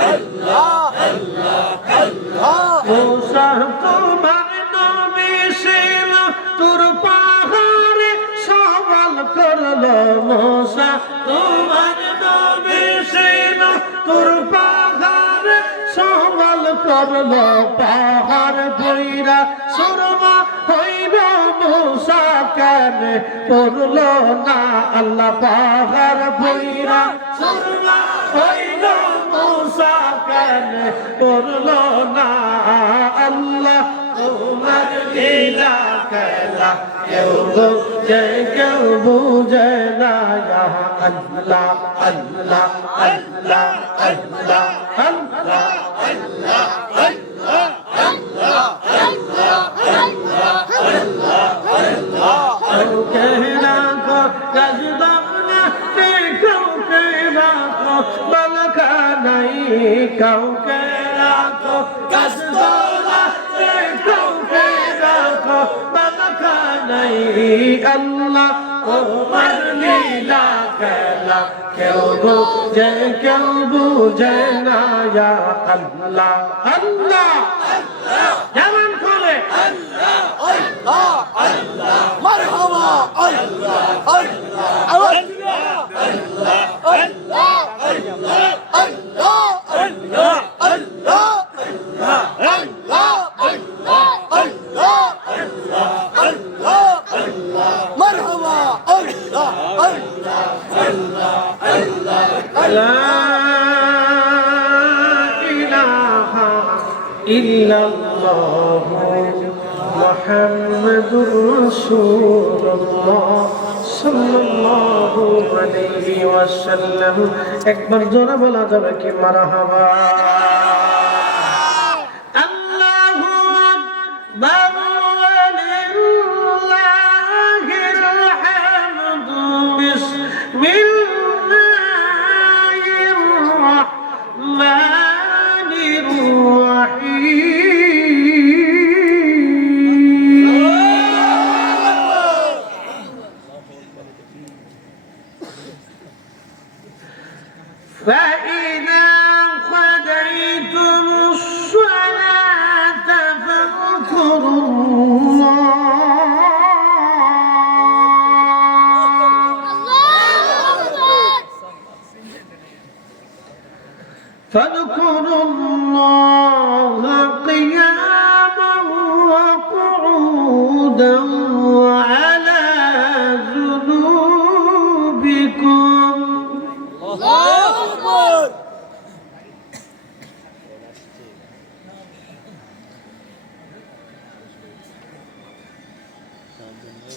আল্লাহ আল্লাহ আল্লাহ মুসা তোমার নবী ছিল তোর পাহাড়ে সওয়াল করলো মুসা তোমার নবী ছিল তোর পাহাড়ে সওয়াল করলো পাহাড় বইরা সুরমা হইল মুসা কেন পড়লো না আল্লাহ পাহাড় বইরা সুরমা হইল মুসা কেন পড়লো না আল্লাহ তোমার লীলা খেলা কেউ বুঝে না ইয়া আল্লাহ আল্লাহ আল্লাহ আল্লাহ আল্লাহ আল্লাহ আল্লাহ আল্লাহ আল্লাহ আল্লাহ আল্লাহ আল্লাহ কাউকে রাখো গাছবালা কাউকে রাখো বালাখানায় কাউকে রাখো গাছতলা কাউকে রাখো বালাখানায় আল্লাহ তোমার লীলা খেলা কেউ বুঝে না ইয়া আল্লাহ আল্লাহ যেমন করে আল্লাহ আল্লাহ আল্লাহ মারহাবা আল্লাহ আল্লাহ আল্লাহ আল্লাহ আল্লাহ আল্লাহ আল্লাহ আল্লাহ আল্লাহ আল্লাহ আল্লাহ আল্লাহ আল্লাহ আল্লাহ আল্লাহ মারহাবা আল্লাহ আল্লাহ আল্লাহ আল্লাহ লা ইলাহা ইল্লাল্লাহ মুহাম্মাদুর রাসূলুল্লাহ সাল্লাল্লাহু আলাইহি ওয়াসাল্লাম একবার জোরে বলা যাবে কি মারহাবা আল্লাহু আকবার ওয়ালিল্লাহিল হামদু বিসমিল্লাহ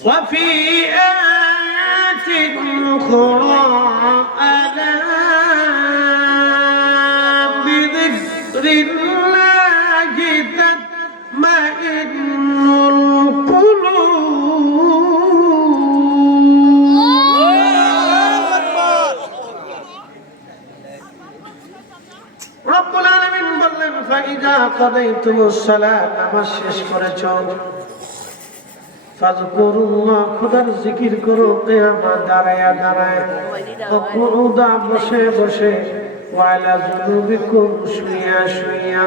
وفي آيات أخرى ألا بذكر الله تطمئن রব্বুল আলামিন বললেন ফাইদা কাদাইতুমুস সালাত নামাজ শেষ করেছ ফাযকুরুল্লাহ খোদার জিকির করো কিয়ামা দাঁড়ায় দাঁড়ায় কুউদা বসে বসে ওয়ালা জুনুবিকুম শুইয়া শুইয়া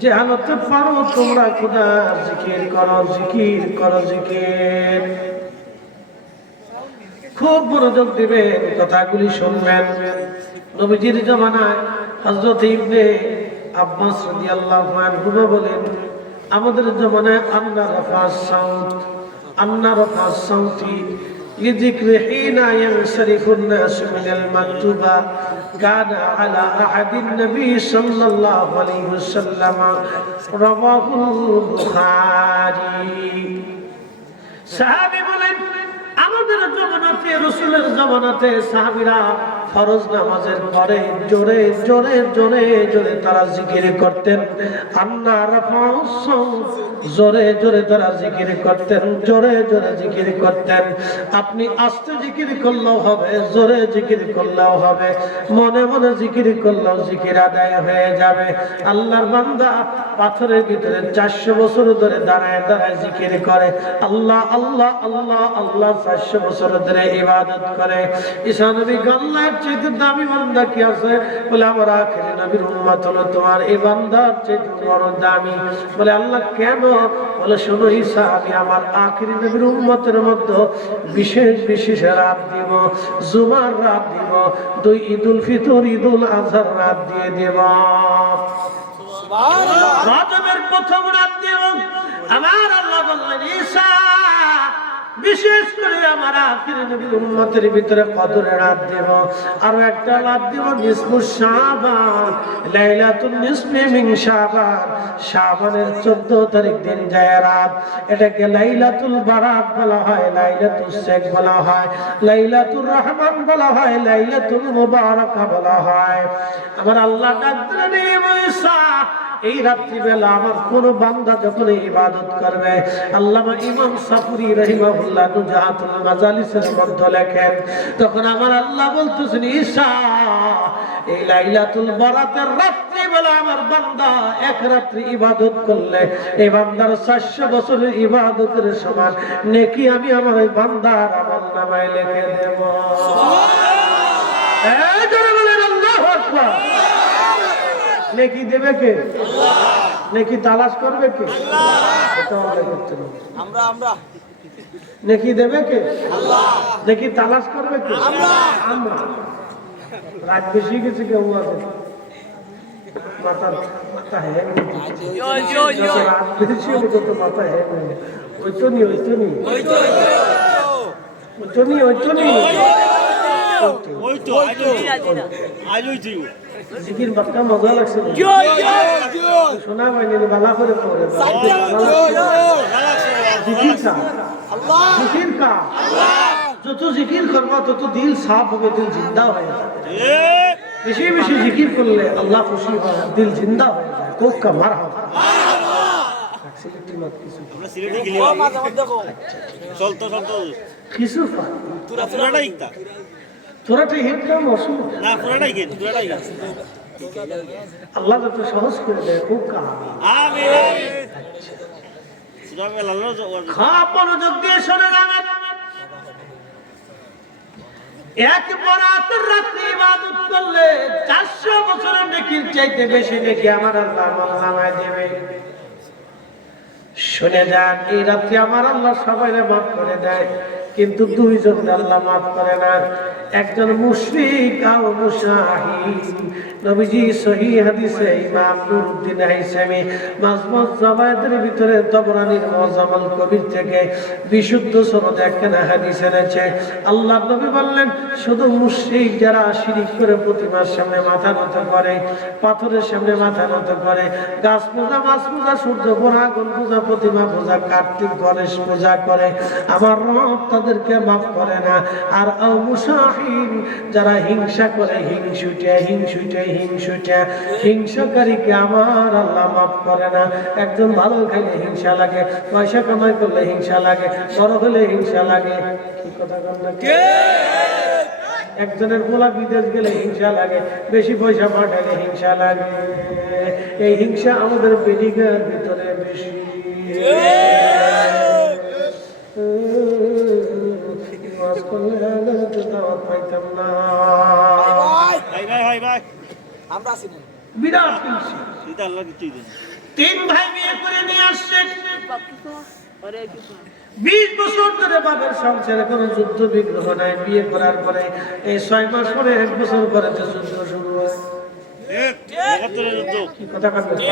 যে হালতে পারো তোমরা খোদার জিকির করো জিকির করো জিকির খুব মনোযোগ দিবেন কথাগুলি শুনবেন নবীজির জামানায় হযরত ইবনে আব্বাস রাদিয়াল্লাহু আনহু বলেন আমাদের জামানায় আন্না রাফাস সাউতি লিযিকরি হিনা ইয়ানসারিফুন নাস মিনাল মাকতুবা কানা আলা আহাদিন নবী সাল্লাল্লাহু আলাইহি ওয়াসাল্লাম রাওয়াহুল বুখারী সাহাবী বলেন আমাদের জামানাতে রাসূলের জামানাতে সাহাবীরা ফরজ নামাজের পরে জোরে জোরে জোরে জোরে তারা জিকির করতেন আন্না রাফাস জোরে জোরে তারা জিকির করতেন জোরে জোরে জিকির করতেন আপনি আস্তে জিকির করলেও হবে জোরে জিকির করলেও হবে মনে মনে জিকির করলেও জিকির আদায় হয়ে যাবে আল্লাহর বান্দা পাথরের ভিতরে 400 বছর ধরে দাঁড়ায় দাঁড়ায় জিকির করে আল্লাহ আল্লাহ আল্লাহ আল্লাহ 400 বছর ধরে ইবাদত করে ঈসা নবী আল্লাহর চেয়ে দামি বান্দা কি আছে বলে আমার আখিরি নবীর উম্মত হলো তোমার এই বান্দার চেয়ে বড় দামি বলে আল্লাহ কেন বলে শোনো ঈসা আমি আমার আখিরি নবীর উম্মতের মধ্যে বিশেষ বিশেষ রাত দিব জুমার রাত দিব দুই ঈদুল ফিতর ঈদুল আজহার রাত দিয়ে দেব সুবহানাল্লাহ রজবের প্রথম রাত দিব আমার আল্লাহ বললেন ঈসা বিশেষ করে আমার আখিরি নবীর উম্মতের ভিতরে কদরের রাত দেব আর একটা রাত দেব নিসফুশ শাবান লাইলাতুন নিসফি মিন শাবান শাবানের 14 তারিখ দিন যায় রাত এটাকে লাইলাতুল বারাত বলা হয় লাইলাতুস শেখ বলা হয় লাইলাতুর রহমান বলা হয় লাইলাতুল মুবারাকা বলা হয় আমার আল্লাহ ডাক দিলেন ঈসা এই রাত্রি বেলা আমার কোন বান্দা যখন ইবাদত করবে আল্লামা ইমাম সাফুরি রাহিমাহুল্লাহ নুজাহাতুল মাজালিসের মধ্যে লেখেন তখন আমার আল্লাহ বলতেছেন ঈসা এই লাইলাতুল বারাতের রাত্রি বেলা আমার বান্দা এক রাত্রি ইবাদত করলে এই বান্দার 400 বছরের ইবাদতের সমান নেকি আমি আমার এই বান্দার আমলনামায় লিখে দেব সুবহানাল্লাহ এই জোরে বলেন আল্লাহু আকবার নেকি দেবে কে আল্লাহ নেকি তালাশ করবে কে আল্লাহ এটা আমরা করতে না আমরা নেকি দেবে কে আল্লাহ নেকি তালাশ করবে কে আমরা রাত বেশি গেছে কেউ আছে মাথা হ্যাং রাত বেশি হলে তো মাথা হ্যাং ওই তো নি জিকির বাক্কা মজা লাগছে শোনা পাইনি বালা করে পড়ে জিকির কা যত জিকির করবা তত দিল সাফ হবে দিল জিন্দা হয়ে যাবে বেশি বেশি জিকির করলে আল্লাহ খুশি হয় দিল জিন্দা হয়ে যায় কোক কা মার হবে আল্লাহ যত সহজ করে দেয় খুব মনোযোগ দিয়ে শোনে এক বরাতের রাত্রে ইবাদত করলে 400 বছরের নেকির চাইতে বেশি নেকি আমার আল্লাহ আমলনামায় দেবে শুনে যান এই রাত্রে আমার আল্লাহ সবাইকে মাফ করে দেয় কিন্তু দুইজন আল্লাহ মাফ করে না একজন মুশরিক আও মুশাহিদ। নবীজি সহিহ হাদিসে ইমাম নুরউদ্দিন হাইসামি মাজমুজ জাওয়ায়েদের ভিতরে তবরানীর মুআজ্জামাল কবির থেকে বিশুদ্ধ সনদ একখানা হাদিস এনেছে। আল্লাহর নবী বললেন, শুধু মুশরিক যারা শিরিক করে প্রতিমার সামনে মাথা নত করে, পাথরের সামনে মাথা নত করে, গাছ পূজা, মাছ পূজা, সূর্য পূজা, আগুন পূজা, প্রতিমা পূজা, কার্তিক গণেশ পূজা করে, আমার রব তাদেরকে মাফ করে না। আর আও মুশাহিদ, যারা হিংসা করে, হিংসাকারীকে আমার আল্লাহ মাফ করে না। একজন ভালো খাইলে হিংসা লাগে, পয়সা কামাই করলে হিংসা লাগে, বড় হলে হিংসা লাগে। কি কথা বলেন? একজনের পোলা বিদেশ গেলে হিংসা লাগে, বেশি পয়সা পাঠালে হিংসা লাগে। এই হিংসা আমাদের বেডিগার ভিতরে বেশি। পাইতাম না, বিরাট তিন ভাই বিয়ে করে নিয়ে আসছে। 20 বছর ধরে বাবার সংসারে কোনো যুদ্ধ বিগ্রহ নাই। বিয়ে করার পরে এই 6 মাস পরে 1 বছর পরে তো যুদ্ধ শুরু হয়। কি কথা বলতে?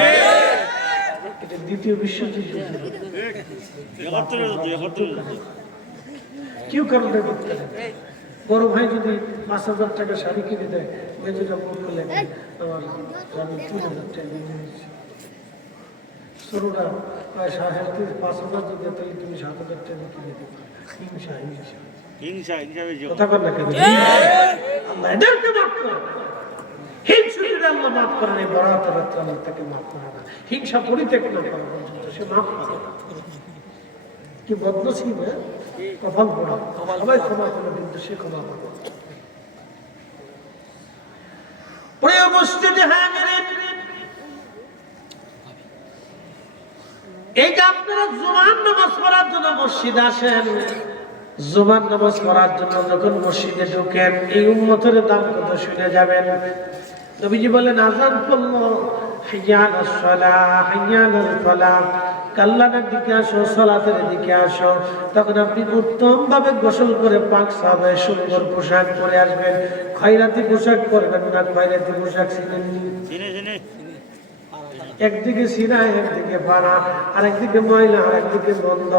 এটা দ্বিতীয় বিশ্বযুদ্ধ। কেউ কারণে করতে বড় ভাই যদি 5,000 টাকা শাড়ি কিনে দেয়, মেজোটা বলতে লাগে আমার 3,000 টাকা দিয়েছি। ছোটরা প্রায় 5,000 যদি তাহলে তুমি 7,000 টাকা কিনে দেবে। কথা বল না কেন? আল্লাহ এদেরকে মাফ করে। হিংসুটির আল্লাহ মাফ করেন, এই বরাতের রাত্রে আল্লাহ তাকে মাফ করে না। হিংসা পরিত্যাগ না করা পর্যন্ত সে মাফ করে। কি বদনসিব, কপাল পোড়া। সবাই ক্ষমা করে, কিন্তু সে ক্ষমা করে। প্রিয় মসজিদে হাজিরিন, এই যে আপনারা জুমার নামাজ পড়ার জন্য মসজিদে আসেন, জুমার নামাজ পড়ার জন্য যখন মসজিদে ঢোকেন, এই উম্মতের দাম কত শুনে যাবেন। নবীজি বলেন, আযান পড়লো, হাইয়া আলাস সালাহ, হাইয়া আলাল ফালাহ, কাল্লানের দিকে আসো, সালাতের দিকে আসো। তখন আপনি উত্তম ভাবে গোসল করে পাক সাবে সুন্দর পোশাক পরে আসবেন। খয়রাতি পোশাক পরবেন না। খয়রাতি পোশাক একদিকে সিনা, একদিকে পাড়া, আরেকদিকে ময়লা, আরেকদিকে বন্ধ।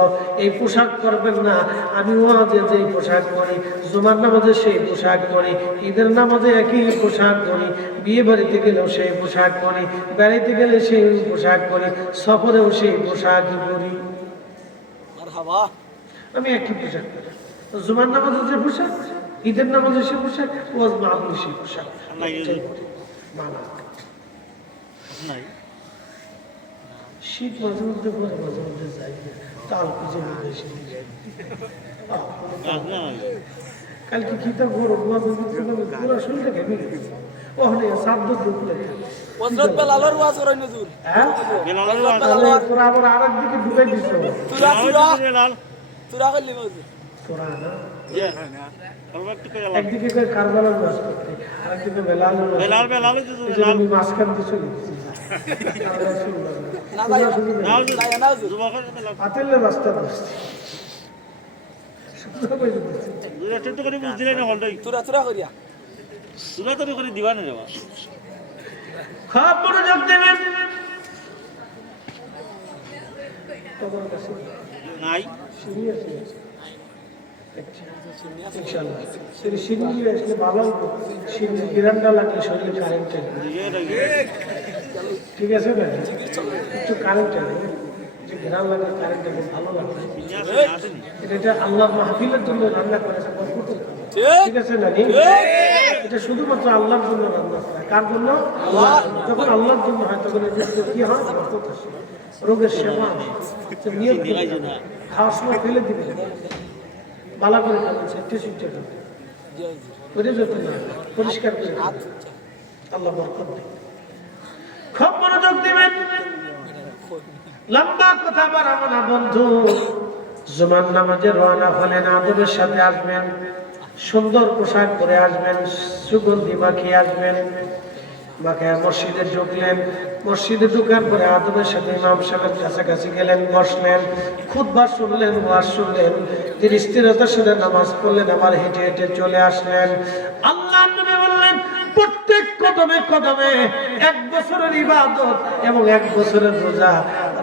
এই পোশাক করবেন না। আমি ওয়াজে যেই পোশাক করি, জুমার নামাজে সেই পোশাক করি, ঈদের নামাজে একই পোশাক করি, বিয়ে বাড়িতে গেলেও সেই পোশাক করি, বেড়াইতে গেলে সেই পোশাক করি, সফরেও সেই পোশাক করি। আমি একই পোশাক করি। জুমার নামাজে যে পোশাক, ঈদের নামাজে সে পোশাক, ওয়াজ মাহফিলে সেই পোশাক মানা। শীত মাঝে মধ্যে পরে, মাঝে মধ্যে যাই, তাল খুঁজে বেশি কালকে কি তো গরম, পুরো শরীরটা ঘেমে গেছে। ওখানে সাধ্য ঢুকলে তোরা আবার আর একদিকে ঢুকে দিস। তোরা না একদিকে কারবালার মাছ করতে, আরেকদিকে বেলাল মাঝখান দিয়ে চলে গেছি। পাতেলে রাস্তা বসছে, খারাপ মনোযোগ দেবেন। নাই ঠিক আছে না? একটু কারেন্ট ঘেরান লাগে, কারেন্ট ভালো লাগে। এটা আল্লাহ মাহফিলের জন্য রান্না করেছে, ঠিক আছে না? এটা শুধুমাত্র আল্লাহর জন্য রান্না করে। কার জন্য? যখন আল্লাহর জন্য হয় তখন কি হয়? রোগের সেবা খাওয়ার সময় ফেলে দিবে, বালা করে পরিষ্কার করে আল্লাহ বরকত দেয়। খুব মনোযোগ দিবেন। লম্বা কথা বাড়াবো না বন্ধু। জুমার নামাজে রওনা হলেন, আদবের সাথে আসবেন, সুন্দর পোশাক পরে আসবেন, সুগন্ধি মাখিয়ে আসবেন। মাকে মসজিদে ঢুকলেন। মসজিদে ঢুকার পরে আদবের সাথে ইমাম সাহেবের কাছাকাছি গেলেন, বসলেন, খুতবা শুনলেন, ওয়াজ শুনলেন, তিনি স্থিরতার সাথে নামাজ পড়লেন, আবার হেঁটে হেঁটে চলে আসলেন। আল্লাহ নবী বললেন, প্রত্যেক কদমে কদমে 1 বছরের ইবাদত এবং 1 বছরের রোজা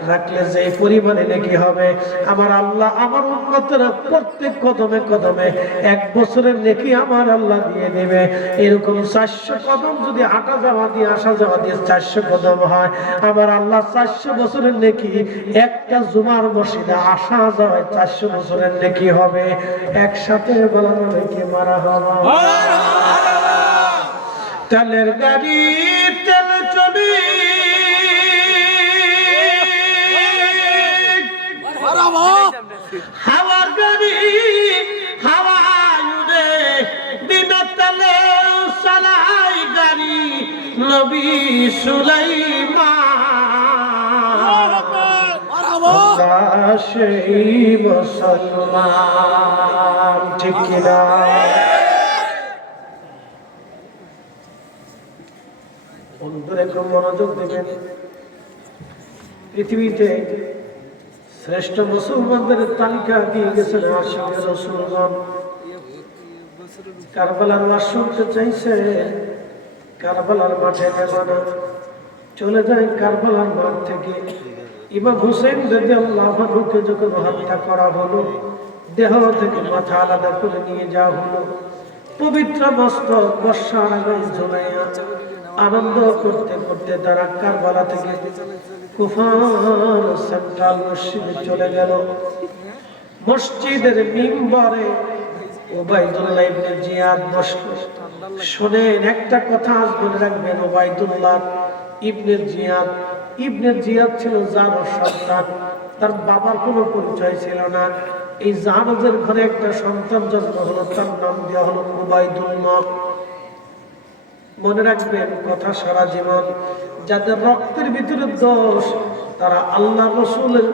রাখলে যে পরিমাণে নেকি হবে, আমার আল্লাহ আমার উম্মতের প্রত্যেক কদমে কদমে 1 বছরের নেকি আমার আল্লাহ দিয়ে দেবে। এরকম 400 কদম যদি হাঁটা যাওয়া দিয়ে আসা যাওয়া দিয়ে 400 কদম হয়, আমার আল্লাহ 400 বছরের নেকি, একটা জুমার মসজিদে আসা যাওয়ায় 400 বছরের নেকি হবে। একসাথে বলা যাবে কি মারা হবে। তেলের গাড়ি তেল চলি, হাওয়ার গাড়ি হাওয়া উড়ে, বিনা তেলে চালাই গাড়ি নবী সুলাইমান। সেই মুসলমান, ঠিক কিনা? বন্ধুরা একটু মনোযোগ দেবেন। পৃথিবীতে শ্রেষ্ঠ মুসলমানদের তালিকা দিয়ে গেছেন আশিকের রাসূলগণ। কারবালার ওয়াজ শুনতে চাইছে, কারবালার মাঠে নেব না, চলে যায় কারবালার মাঠ থেকে। ইমাম হুসাইন রাদিয়াল্লাহু আনহুকে যখন হত্যা করা হলো, দেহ থেকে মাথা আলাদা করে নিয়ে যাওয়া হলো, পবিত্র মস্তক বর্ষার আগে ঝুলাইয়া আনন্দ করতে করতে তারা কারবালা থেকে কুফার সেন্ট্রাল মসজিদে চলে গেল। মসজিদের মিম্বরে উবাইদুল্লাহ ইবনে জিয়াদ বসলো। শোনেন, একটা কথা আজ মনে রাখবেন, উবাইদুল্লাহ ইবনে জিয়াদ ছিল জারর সন্তান। তার বাবার কোনো পরিচয় ছিল না। এই জারজের ঘরে একটা সন্তান জন্ম হলো, তার নাম দেওয়া হলো উবাইদুল্লাহ। মনে রাখবেন কথা সারা জীবন। যাদের রক্তের ভিতরে দোষ, তারা আল্লাহ রসুলের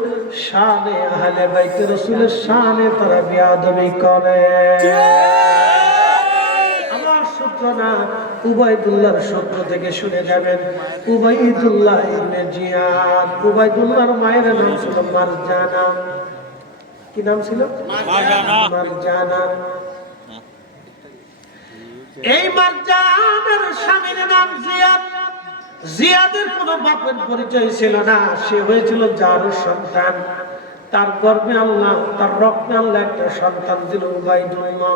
শানে, আহলে বাইতে রসুলের শানে তারা বেয়াদবি করে। আমার সূত্র না, উবাইদুল্লাহর সূত্র থেকে শুনে যাবেন। উবাইদুল্লাহ ইবনে জিয়াদ, উবাইদুল্লাহর মায়ের নাম ছিল মারজানা। কি নাম ছিল? মারজানা। এই মারজানের স্বামীর নাম জিয়াদ। জিয়াদের কোনো বাপের পরিচয় ছিল না, সে হয়েছিল জারর সন্তান। তার গর্ভে আল্লাহ, তার রক্তে আল্লাহ একটা সন্তান দিল, উবাইদুল্লাহ।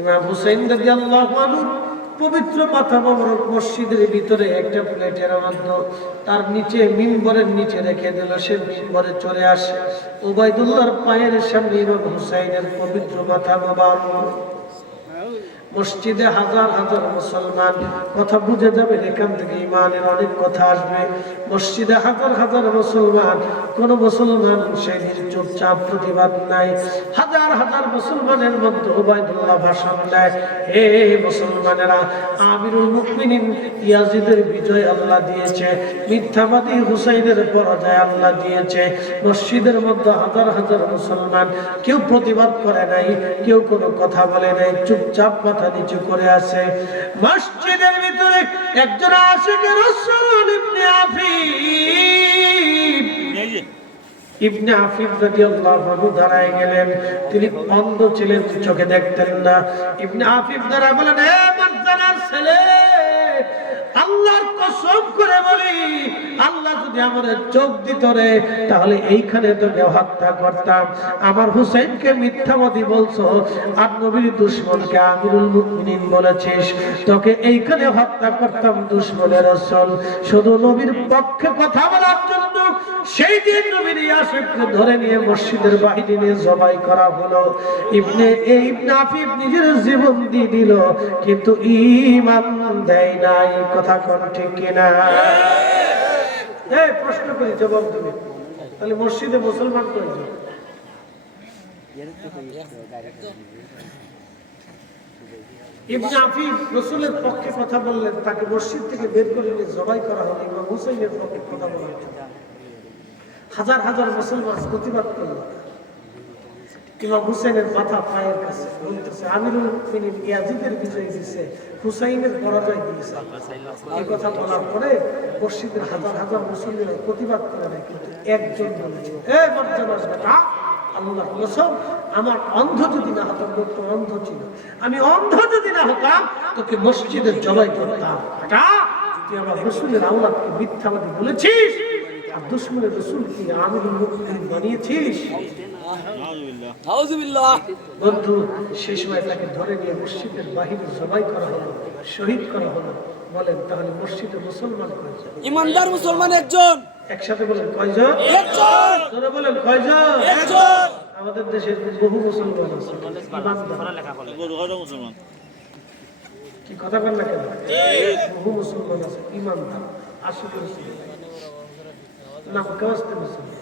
ইমাম হুসাইন রাদিয়াল্লাহু আনহু পবিত্র মাথা মোবারক মসজিদের ভিতরে একটা প্লেটের মধ্যে তার নিচে মিম্বরের নিচে রেখে দিল। সে মিম্বরে চলে আসে, উবাইদুল্লাহর পায়ের সামনে ইমাম হুসাইনের পবিত্র মাথা মোবারক। মসজিদে হাজার হাজার মুসলমান, কথা বুঝে যাবেন, এখান থেকে ইমানের অনেক কথা আসবে। মসজিদে হাজার হাজার মুসলমান, কোন মুসলমান সেদিন চুপচাপ, প্রতিবাদ নাই। হাজার হাজার মুসলমানের মধ্যে উবাইদুল্লাহ ভাষণ দেয়, হে মুসলমানেরা, আমিরুল মুমিনিন ইয়াজিদের বিজয় আল্লাহ দিয়েছে, মিথ্যাবাদী হুসাইনের পরাজয় আল্লাহ দিয়েছে। মসজিদের মধ্যে হাজার হাজার মুসলমান, কেউ প্রতিবাদ করে নাই, কেউ কোনো কথা বলে নাই, চুপচাপ মাথা নিচু করে আছে। মসজিদের ভিতরে একজন আশিকে রাসূল ইবনে আফিফ রাদিয়াল্লাহু আনহু দাঁড়ায় গেলেন। তিনি অন্ধ ছিলেন, চোখে দেখতেন না। ইবনে আফিফ দাঁড়ায় বলেন, হে মারজানার ছেলে, আল্লাহর কসম করে বলি, আল্লাহ যদি আমাদের চোখ দিত রে, তাহলে এইখানে তোকে হত্যা করতাম। আমার হুসাইনকে মিথ্যাবাদী বলছো, আর নবীর দুশমনকে আমিরুল মুমিনিন বলেছিস, তোকে এইখানে হত্যা করতাম। দুশমনের রাসূল শুধু নবীর পক্ষে কথা বলার জন্য সেই দিন নবীর আশিককে ধরে নিয়ে মসজিদের বাইরে নিয়ে জবাই করা হলো। ইবনে আফিফ নিজের জীবন দিয়ে দিল, কিন্তু ঈমান দেয় নাই। কথা কোন ঠিক কিনা? এই প্রশ্ন করি, জবাব দিবে। তাহলে মসজিদে মুসলমান কয়জন? ইবনে আফিফ রাসূলের পক্ষে কথা বললেন, তাকে মসজিদ থেকে বের করে নিয়ে জবাই করা হলো। ইমাম হুসাইনের পক্ষে কথা বলা হলো। হাজার হাজার মুসলমান প্রতিবাদ করল। ইমাম হুসেনের মাথা পায়ের কাছে বলতেছে আমিরুল মুমিনিন ইয়াজিদের বিজয় দিয়েছে, হুসাইনের পরাজয় দিয়েছে। এই কথা বলার পরে মসজিদের হাজার হাজার মুসল্লিরা প্রতিবাদ করে না, কিন্তু একজন বলেছে, এ মর্যাদার বেটা, আল্লাহর কসম, আমার অন্ধ যদি না হতাম, লোক তো অন্ধ ছিল, আমি অন্ধ যদি না হতাম তোকে মসজিদে জবাই করতাম। বেটা, তুই আমার রাসূলের আওলাদকে মিথ্যাবাদী বলেছিস, আর দুশমনের রাসূলকে আমিরুল মুমিনিন বানিয়েছিস। বন্ধু, সেই সময় তাকে ধরে নিয়ে মসজিদের বাহিরে জবাই করা হলো, শহীদ করা হলো। বলেন তাহলে মসজিদে মুসলমান কয়জন? ইমানদার মুসলমান একজন। একসাথে বলেন কয়জন? একজন। তোরা বলেন কয়জন? একজন। আমাদের দেশের বহু মুসলমান আছে, মুসলমান কি কথা বল না কেন? বহু মুসলমান আছে ইমানদার, আশি করছে না কাস্তে মুসলমান,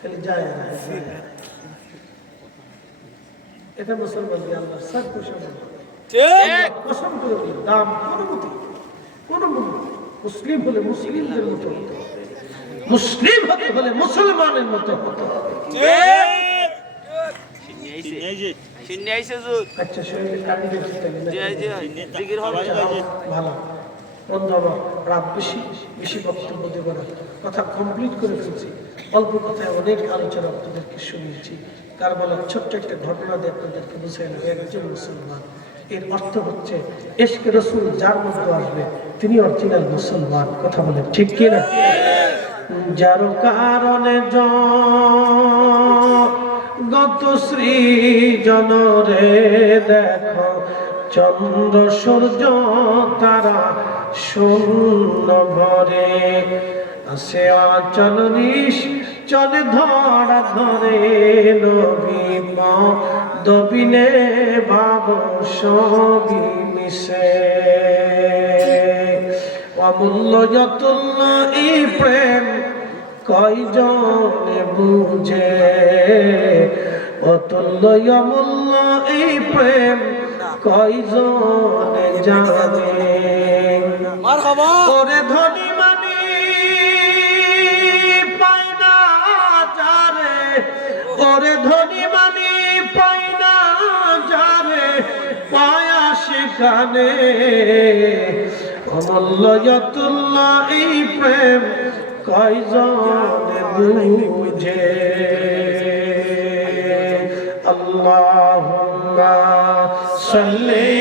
খালি যায় না। এটা মুসলমান দিয়ে আল্লাহর সাত মুসলমান কসম করে দিই, দাম কোনো মূল্য। মুসলিম হলে মুসলিমদের মতো হতে হবে, মুসলিম হতে হলে মুসলমানের মতো হতে হবে। আচ্ছা শরীরে কাটি ভালো বন্ধ আমার রাত বেশি বেশি বক্তব্য দেব না, কথা কমপ্লিট করে ফেলছি। অল্প কথায় অনেক আলোচনা আপনাদেরকে শুনিয়েছি। কারবালার ছোট্ট একটা ঘটনা দিয়ে আপনাদেরকে বুঝাই না, একজন মুসলমান। এর অর্থ হচ্ছে ইশকে রাসূল যার মধ্যে আসবে তিনি অরিজিনাল মুসলমান। কথা বলেন ঠিক কি না? যার কারণে গত সৃজন রে দেখো চন্দ্র সূর্য তারা শূন্য ভরে, আসে অচল নিশ চলে ধরা ধরে, নবী দবিনে ভাব সবই মিশে। অমূল্য যতুল্য এই প্রেম কয়জনে বুঝে, অতুল্য অমূল্য এই প্রেম কয়জনে জানে। ওরে ধনী মানি পাই না যারে, ওরে ধনী মানি পাই না যারে, পায়া সেখানে অমূল্য যতুল্য এই প্রেম কয়জনে বুঝে। আল্লাহুম্মা সাল্লি